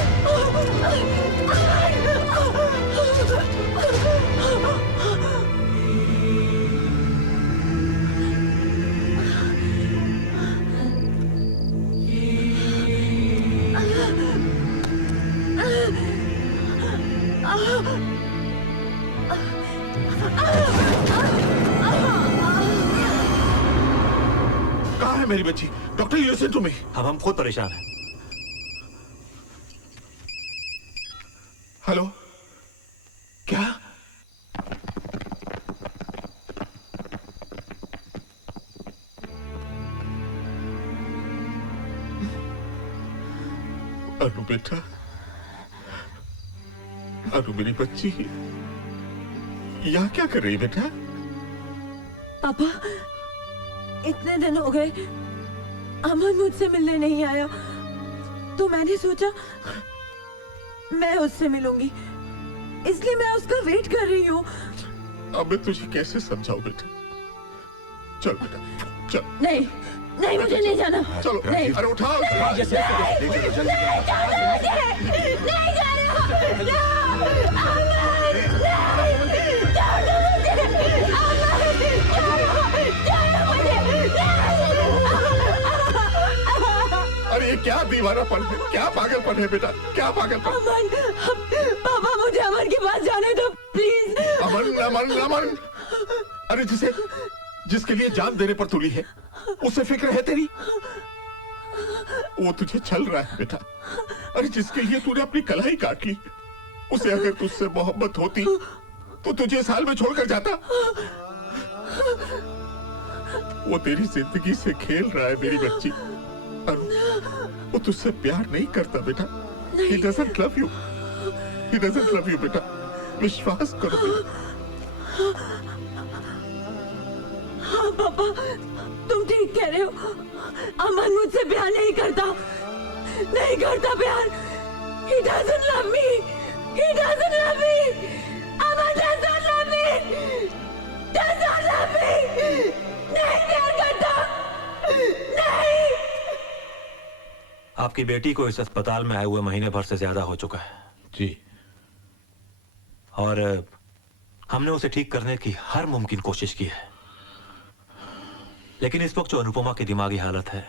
कहाँ है मेरी बच्ची? Doctor, you listen to me. हम खुद परेशान हैं। हेलो, क्या? अनु बेटा, अनु मेरी बच्ची, यहाँ क्या कर रही है बेटा? पापा, इतने दिन हो गए अमन मुझसे मिलने नहीं आया, तो मैंने सोचा मैं उससे मिलूंगी, इसलिए मैं उसका वेट कर रही हूँ। अब मैं तुझे कैसे समझाऊं बेटा? चल बेटा, चल। नहीं, नहीं, मुझे नहीं जाना। चलो, नहीं, अरे उठाओ। नहीं, नहीं जाना मुझे, नहीं जाना, अरे ये क्या दीवानापन है, क्या पागलपन है बेटा, क्या पागलपन? अमन, पापा मुझे अमन के पास जाने दो प्लीज। अमन, अमन, अमन, अरे जिसके लिए जान देने पर तुली है, उसे फिक्र है तेरी? वो तुझे छल रहा है बेटा। अरे जिसके लिए तूने अपनी कलाई काट ली, उसे अगर तुझसे मोहब्बत होती तो तुझे इस हाल में छोड़कर जाता। वो तेरी जिंदगी से खेल रहा है मेरी बच्ची। वो तुझसे प्यार नहीं करता बेटा। He doesn't love you. He doesn't love you बेटा। विश्वास करो बेटा। हाँ पापा, तुम ठीक कह रहे हो। अमन मुझसे प्यार नहीं करता, नहीं करता प्यार। He doesn't love me. He doesn't love me. Aman doesn't love me. Doesn't love me. नहीं प्यार करता, नहीं। आपकी बेटी को इस अस्पताल में आए हुए महीने भर से ज्यादा हो चुका है। जी। और हमने उसे ठीक करने की हर मुमकिन कोशिश की है, लेकिन इस वक्त जो अनुपमा की दिमागी हालत है,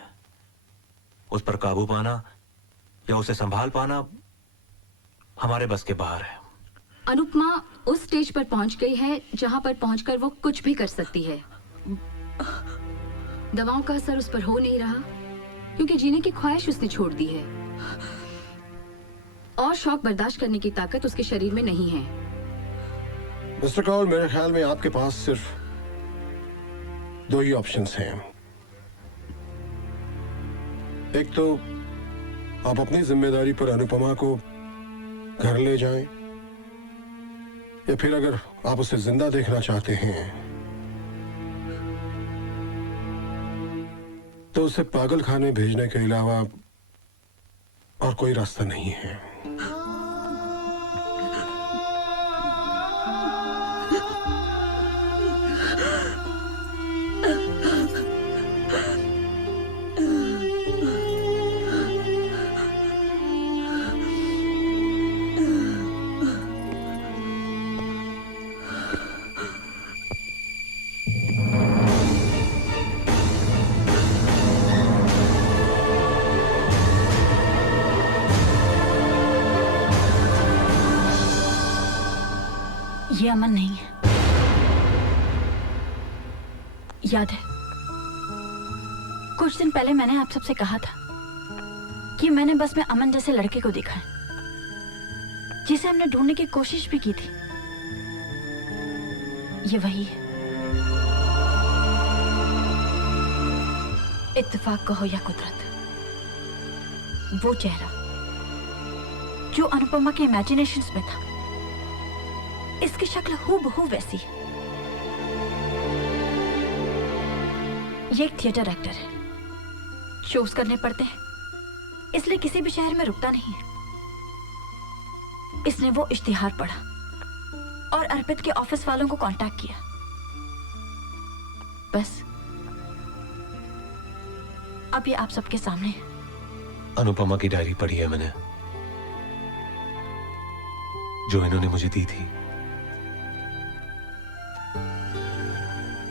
उस पर काबू पाना या उसे संभाल पाना हमारे बस के बाहर है। अनुपमा उस स्टेज पर पहुंच गई है जहां पर पहुंचकर वो कुछ भी कर सकती है। दवाओं का असर उस पर हो नहीं रहा क्योंकि जीने की ख्वाहिश उसने छोड़ दी है, और शौक बर्दाश्त करने की ताकत उसके शरीर में नहीं है। मिस्टर कौल, मेरे ख्याल में आपके पास सिर्फ दो ही ऑप्शंस हैं। एक तो आप अपनी जिम्मेदारी पर अनुपमा को घर ले जाएं, या फिर अगर आप उसे जिंदा देखना चाहते हैं तो उसे पागल खाने भेजने के अलावा और कोई रास्ता नहीं है। ये अमन नहीं है। याद है कुछ दिन पहले मैंने आप सबसे कहा था कि मैंने बस में अमन जैसे लड़के को देखा है, जिसे हमने ढूंढने की कोशिश भी की थी। ये वही है। इत्तेफाक कहो या कुदरत, वो चेहरा जो अनुपमा के इमेजिनेशंस में था, इसकी शक्ल हूबहू वैसी है। ये एक थिएटर एक्टर है, शोज करने पड़ते हैं इसलिए किसी भी शहर में रुकता नहीं है। इसने वो इश्तिहार पढ़ा और अर्पित के ऑफिस वालों को कांटेक्ट किया। बस अब ये आप सबके सामने है। अनुपमा की डायरी पढ़ी है मैंने, जो इन्होंने मुझे दी थी।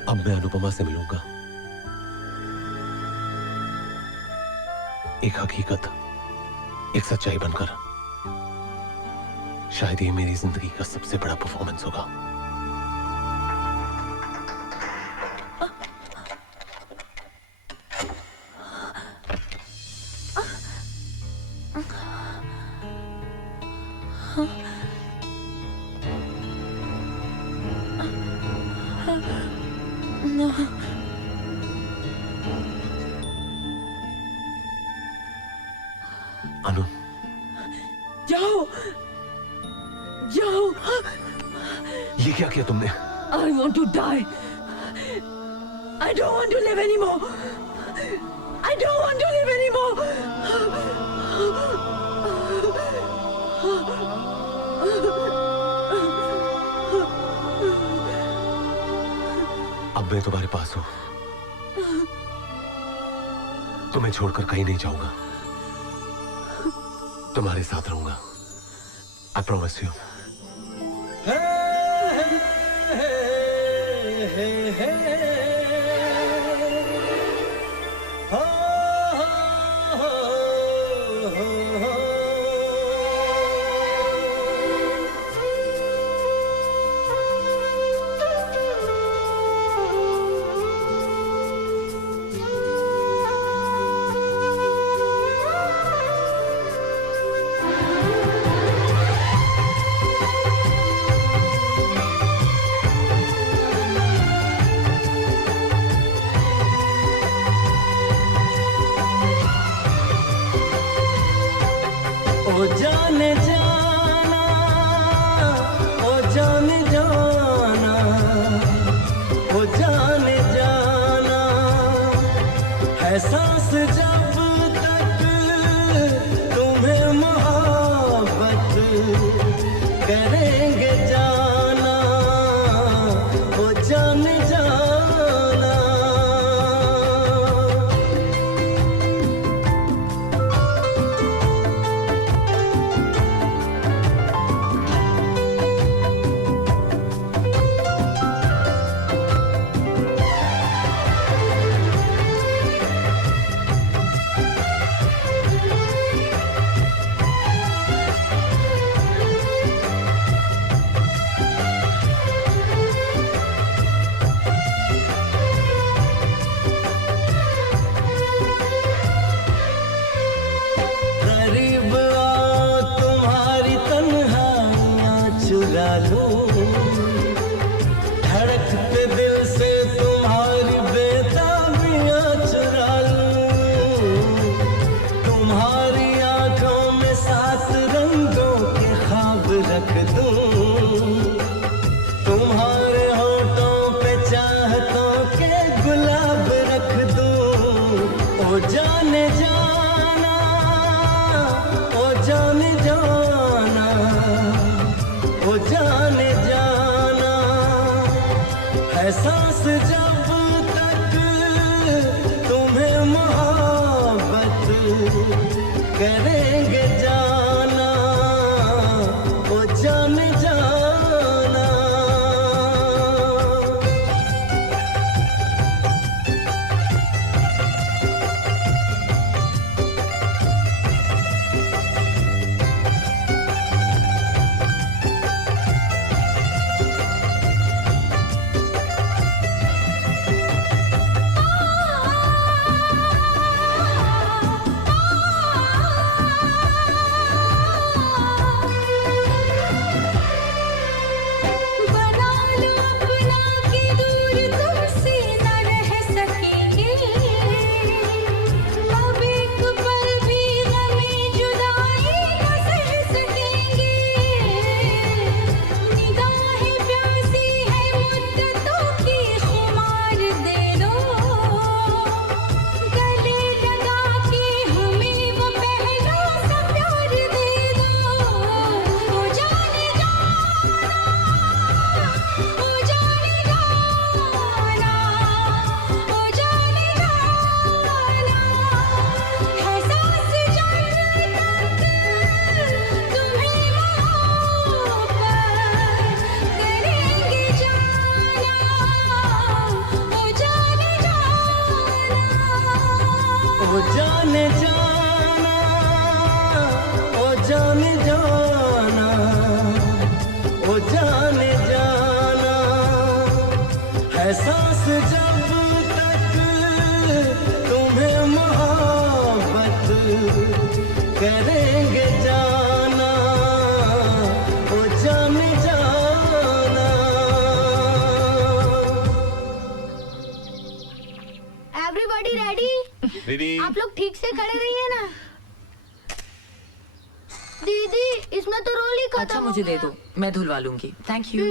अब मैं अनुपमा से मिलूंगा। एक हकीकत, एक सच्चाई बनकर। शायद ये मेरी जिंदगी का सबसे बड़ा परफॉर्मेंस होगा। अनु, जाओ जाओ। ये क्या किया तुमने? I want to die. I don't want to live anymore. I don't want to live anymore. अब मैं तुम्हारे पास हूं, तुम्हें छोड़कर कहीं नहीं जाऊंगा, तुम्हारे साथ रहूंगा। I promise you. ओ जाने जाना, ओ जाने जाना, ओ जाने जाना, है सांस जब तक तुम्हें मोहब्बत करेंगे जाना, ओ जाने जाना। करीब आओ तुम्हारी तन्हाइयाँ चुरा लूं, धड़कते दिल से तुम्हारी बेताबियाँ चुरा लूं, तुम्हारी आंखों में 7 रंगों के ख्वाब रख दूं, तुम्हारे होठों पे चाहतों के गुलाब रख दूं। ओ जाने जाना, ओ जाने जाना, ओ जाने जाना, है सांस जब तक तुम्हें मोहब्बत करेंगे जाना, ओ जाने जाना। बना लो अपना कि दूर तुमसे न रह सकेंगे, अब एक पल भी गमे जुदाई न सह सकेंगे, निगाहें प्यासी है मुद्दतों की खुमार दे दो, गले लगा के हमें वो पहला सा प्यार दे दो। ओ जाने जाना, ओ जाने जाना, ओ जाने जाना, है सांस जब तक तुम्हें मोहब्बत करेंगे जाना, ओ जाने जाना। ओ जाने जाना, ओ जाने जाना, जाने जाना है सांस जब तक तुम्हें मोहब्बत करेंगे जाना ओ जाने जाना। Everybody ready? रेडी। आप लोग ठीक से खड़े रहिए ना। दीदी इसमें तो रोल ही खत्म अच्छा हो मुझे दे गया। दो, मैं धुलवा लूंगी। Thank you.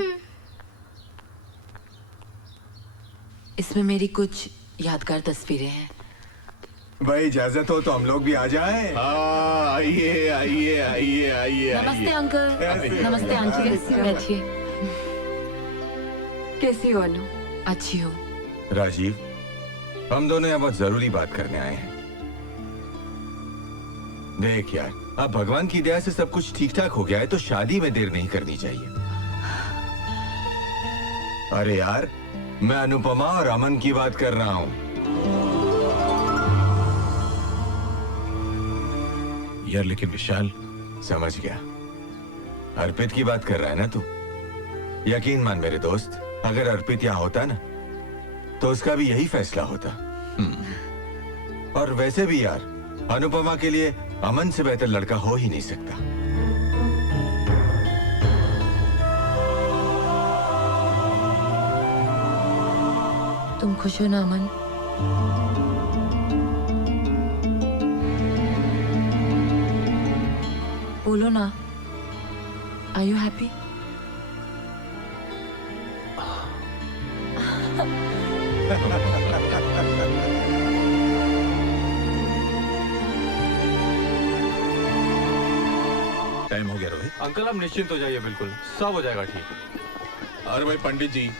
इसमें मेरी कुछ यादगार तस्वीरें हैं। भाई इजाजत हो तो हम लोग भी आ जाएं। आइए आइए आइए आइए नमस्ते अंकल। नमस्ते आंटी, बैठिए। कैसी हो अनु? अच्छी हो। राजीव, हम दोनों यहाँ बहुत जरूरी बात करने आए हैं। देख यार, अब भगवान की दया से सब कुछ ठीक ठाक हो गया है तो शादी में देर नहीं करनी चाहिए। अरे यार, मैं अनुपमा और अमन की बात कर रहा हूँ। यार लेकिन विशाल, समझ गया, अर्पित की बात कर रहा है ना तू? यकीन मान मेरे दोस्त, अगर अर्पित यहाँ होता ना तो उसका भी यही फैसला होता। और वैसे भी यार, अनुपमा के लिए अमन से बेहतर लड़का हो ही नहीं सकता। तुम खुश हो ना अमन? बोलो ना, आर यू हैप्पी? टाइम हो गया रोहित। अंकल आप निश्चिंत हो जाइए, बिल्कुल सब हो जाएगा ठीक। अरे भाई पंडित जी,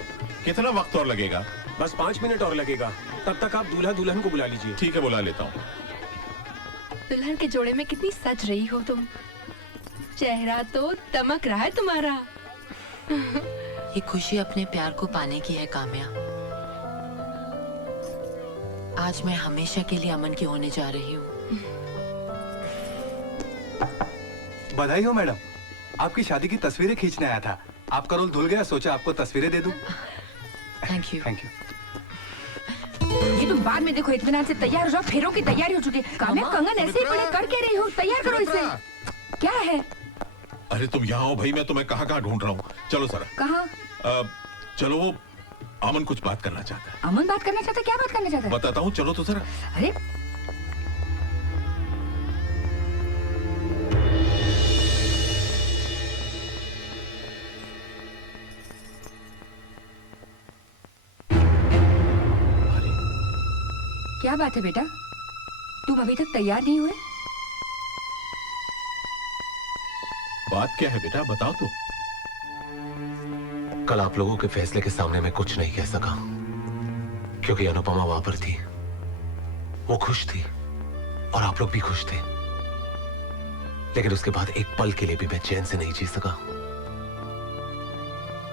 कितना वक्त और लगेगा? बस 5 मिनट और लगेगा। तब तक आप दूल्हा दुल्हन को बुला लीजिए। ठीक है, बुला लेता हूँ। दुल्हन के जोड़े में कितनी सज रही हो तुम। चेहरा तो दमक रहा है तुम्हारा। ये खुशी अपने प्यार को पाने की है काम्या। आज मैं हमेशा के लिए अमन की होने जा रही हूँ। बधाई हो मैडम, आपकी शादी की तस्वीरें खींचने आया था। आपका रोल धुल गया, सोचा आपको तस्वीरें दे दूं। Thank you. Thank you. ये तुम बाद में देखो, इत्मीनान से तैयार हो जाओ, फेरों की तैयारी हो चुकी है। काम्या कंगन ऐसे ही पड़े, कर क्या रही हो? तैयार करो इसे। क्या है? अरे तुम यहाँ हो भाई, मैं तुम्हें कहाँ कहाँ ढूंढ रहा हूँ। चलो जरा। कहाँ? चलो, वो अमन कुछ बात करना चाहता है। अमन बात करना चाहता है? क्या बात करना चाहता है? बताता हूँ, चलो तो जरा। अरे क्या बात है बेटा, तुम अभी तक तैयार नहीं हुए? बात क्या है बेटा, बताओ तो। कल आप लोगों के फैसले के सामने मैं कुछ नहीं कह सका क्योंकि अनुपमा वहां पर थी। वो खुश थी और आप लोग भी खुश थे, लेकिन उसके बाद एक पल के लिए भी मैं चैन से नहीं जी सका।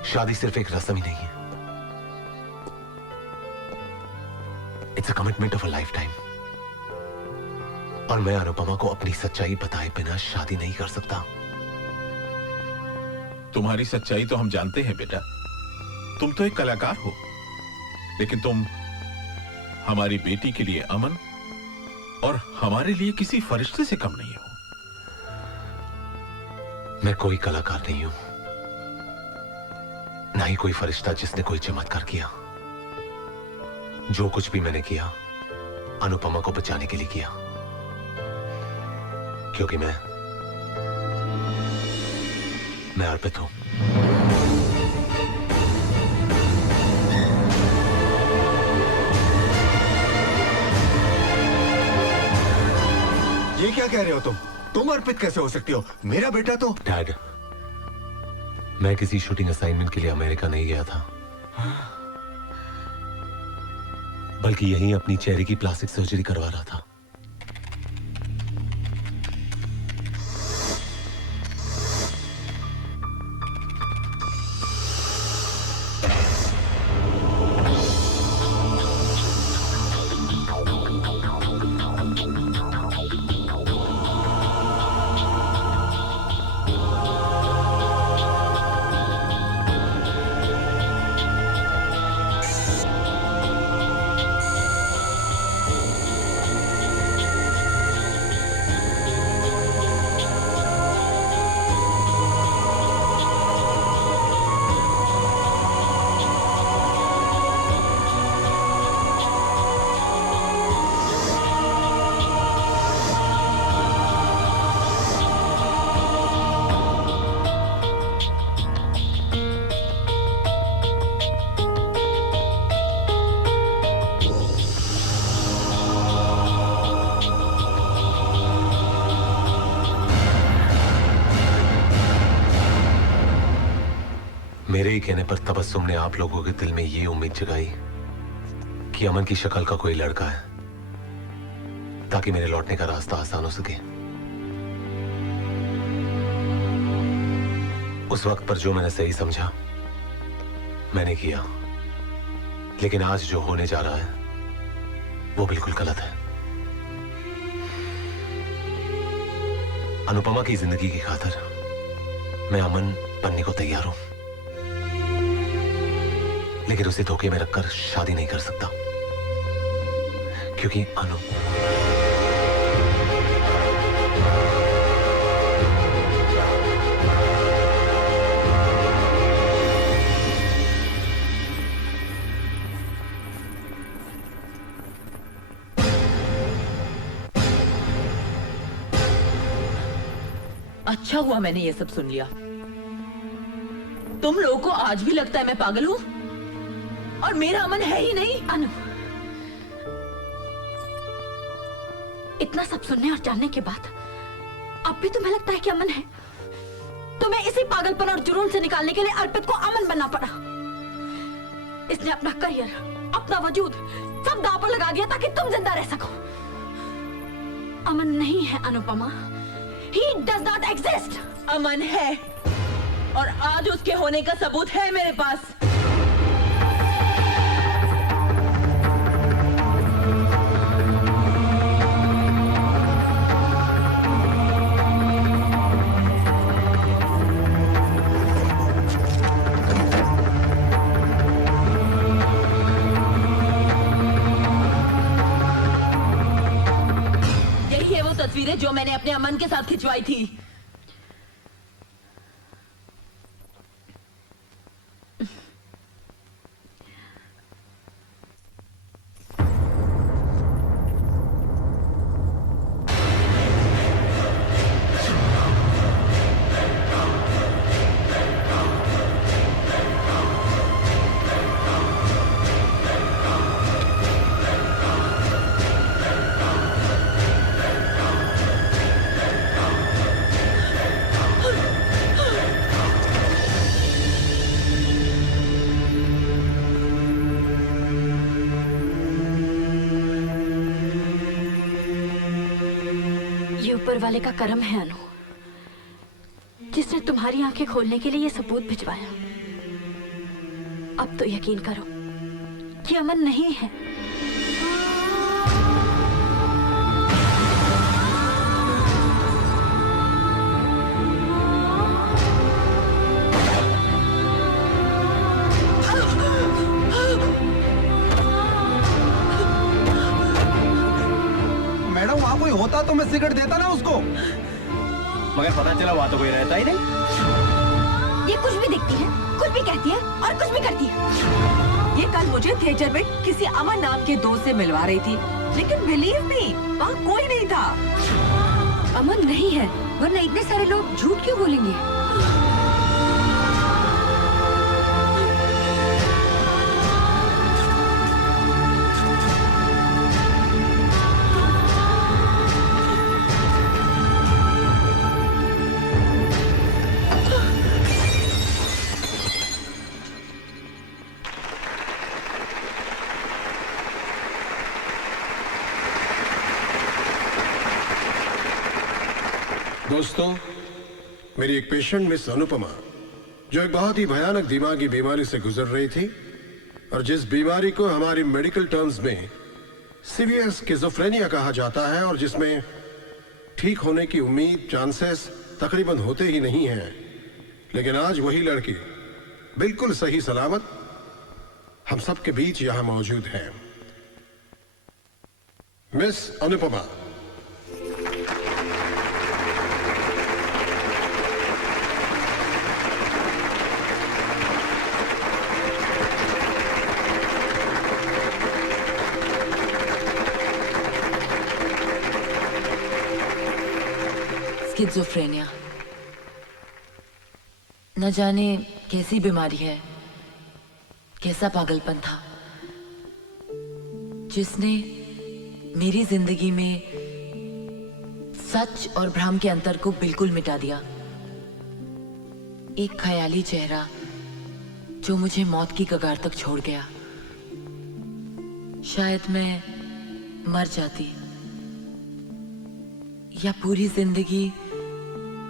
शादी सिर्फ एक रस्म ही नहीं है, it's a commitment of a life time. और मैं अनुपमा को अपनी सच्चाई बताए बिना शादी नहीं कर सकता। तुम्हारी सच्चाई तो हम जानते हैं बेटा, तुम तो एक कलाकार हो, लेकिन तुम हमारी बेटी के लिए अमन और हमारे लिए किसी फरिश्ते से कम नहीं हो। मैं कोई कलाकार नहीं हूं, ना ही कोई फरिश्ता जिसने कोई चमत्कार किया। जो कुछ भी मैंने किया अनुपमा को बचाने के लिए किया, क्योंकि मैं अर्पित हूं। ये क्या कह रहे हो तुम अर्पित कैसे हो सकती हो? मेरा बेटा तो। डैड, मैं किसी शूटिंग असाइनमेंट के लिए अमेरिका नहीं गया था, बल्कि यहीं अपनी चेहरे की प्लास्टिक सर्जरी करवा रहा था। मेरे ही कहने पर तबस्सुम ने आप लोगों के दिल में ये उम्मीद जगाई कि अमन की शक्ल का कोई लड़का है, ताकि मेरे लौटने का रास्ता आसान हो सके। उस वक्त पर जो मैंने सही समझा मैंने किया, लेकिन आज जो होने जा रहा है वो बिल्कुल गलत है। अनुपमा की जिंदगी की खातिर मैं अमन बनने को तैयार हूं, लेकिन उसे धोखे में रखकर शादी नहीं कर सकता, क्योंकि अनु अच्छा हुआ मैंने ये सब सुन लिया। तुम लोगों को आज भी लगता है मैं पागल हूं और मेरा अमन है ही नहीं। अनु, इतना सब सुनने और जानने के बाद अब भी तुम्हें लगता है कि अमन है? तुम्हें इसी पागलपन और जुनून से निकालने के लिए अर्पित को अमन बनना पड़ा। इसने अपना करियर, अपना वजूद सब दांव पर लगा दिया ताकि तुम जिंदा रह सको। अमन नहीं है Anupama, He does not exist. अमन है और आज उसके होने का सबूत है मेरे पास। यही है वो तस्वीरें जो मैंने अपने अमन के साथ खिंचवाई थी। ऊपर वाले का करम है अनु, जिसने तुम्हारी आंखें खोलने के लिए ये सबूत भिजवाया। अब तो यकीन करो कि अमन नहीं है। मैडम वहां कोई होता तो मैं सिगरेट देता ना उसको, मगर पता चला वहां तो कोई रहता ही नहीं। ये कुछ भी दिखती है, कुछ भी कहती है और कुछ भी करती है। ये कल मुझे थिएटर में किसी अमन नाम के दोस्त से मिलवा रही थी, लेकिन बिलीव मी वहाँ कोई नहीं था। अमन नहीं है, वरना इतने सारे लोग झूठ क्यों बोलेंगे? दोस्तों, मेरी एक पेशेंट मिस अनुपमा, जो एक बहुत ही भयानक दिमागी बीमारी से गुजर रही थी और जिस बीमारी को हमारी मेडिकल टर्म्स में सीवियर स्किज़ोफ्रेनिया कहा जाता है और जिसमें ठीक होने की उम्मीद, चांसेस तकरीबन होते ही नहीं हैं, लेकिन आज वही लड़की बिल्कुल सही सलामत हम सबके बीच यहां मौजूद है। मिस अनुपमा। स्किज़ोफ्रेनिया न जाने कैसी बीमारी है, कैसा पागलपन था जिसने मेरी जिंदगी में सच और भ्रम के अंतर को बिल्कुल मिटा दिया। एक ख्याली चेहरा जो मुझे मौत की कगार तक छोड़ गया। शायद मैं मर जाती या पूरी जिंदगी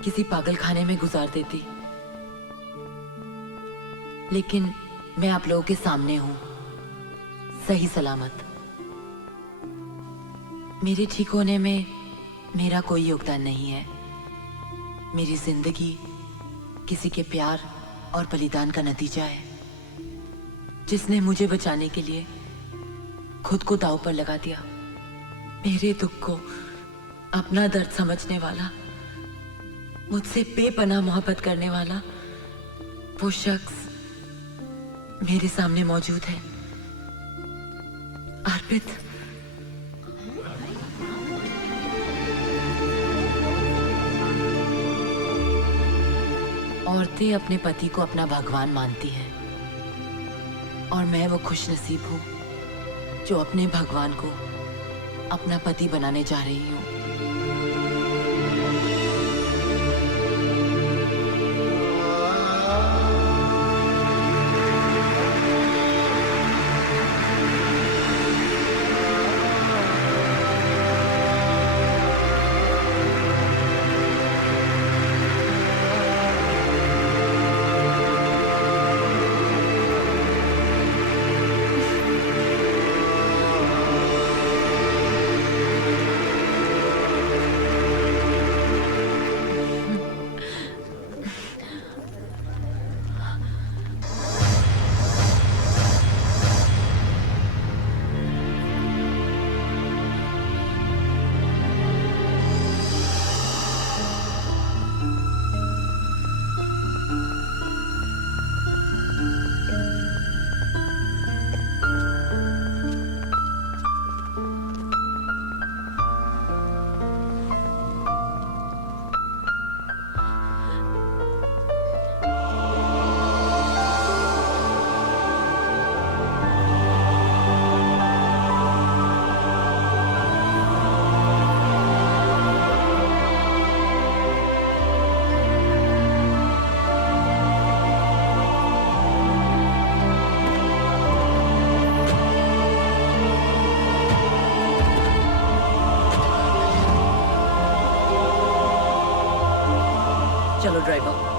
किसी पागलखाने में गुजार देती, लेकिन मैं आप लोगों के सामने हूं, सही सलामत। मेरे ठीक होने में मेरा कोई योगदान नहीं है। मेरी जिंदगी किसी के प्यार और बलिदान का नतीजा है, जिसने मुझे बचाने के लिए खुद को दांव पर लगा दिया। मेरे दुख को अपना दर्द समझने वाला, मुझसे बेपनाह मोहब्बत करने वाला वो शख्स मेरे सामने मौजूद है। अर्पित, औरतें अपने पति को अपना भगवान मानती हैं, और मैं वो खुशनसीब हूं जो अपने भगवान को अपना पति बनाने जा रही हूं। चलो ड्राइवर।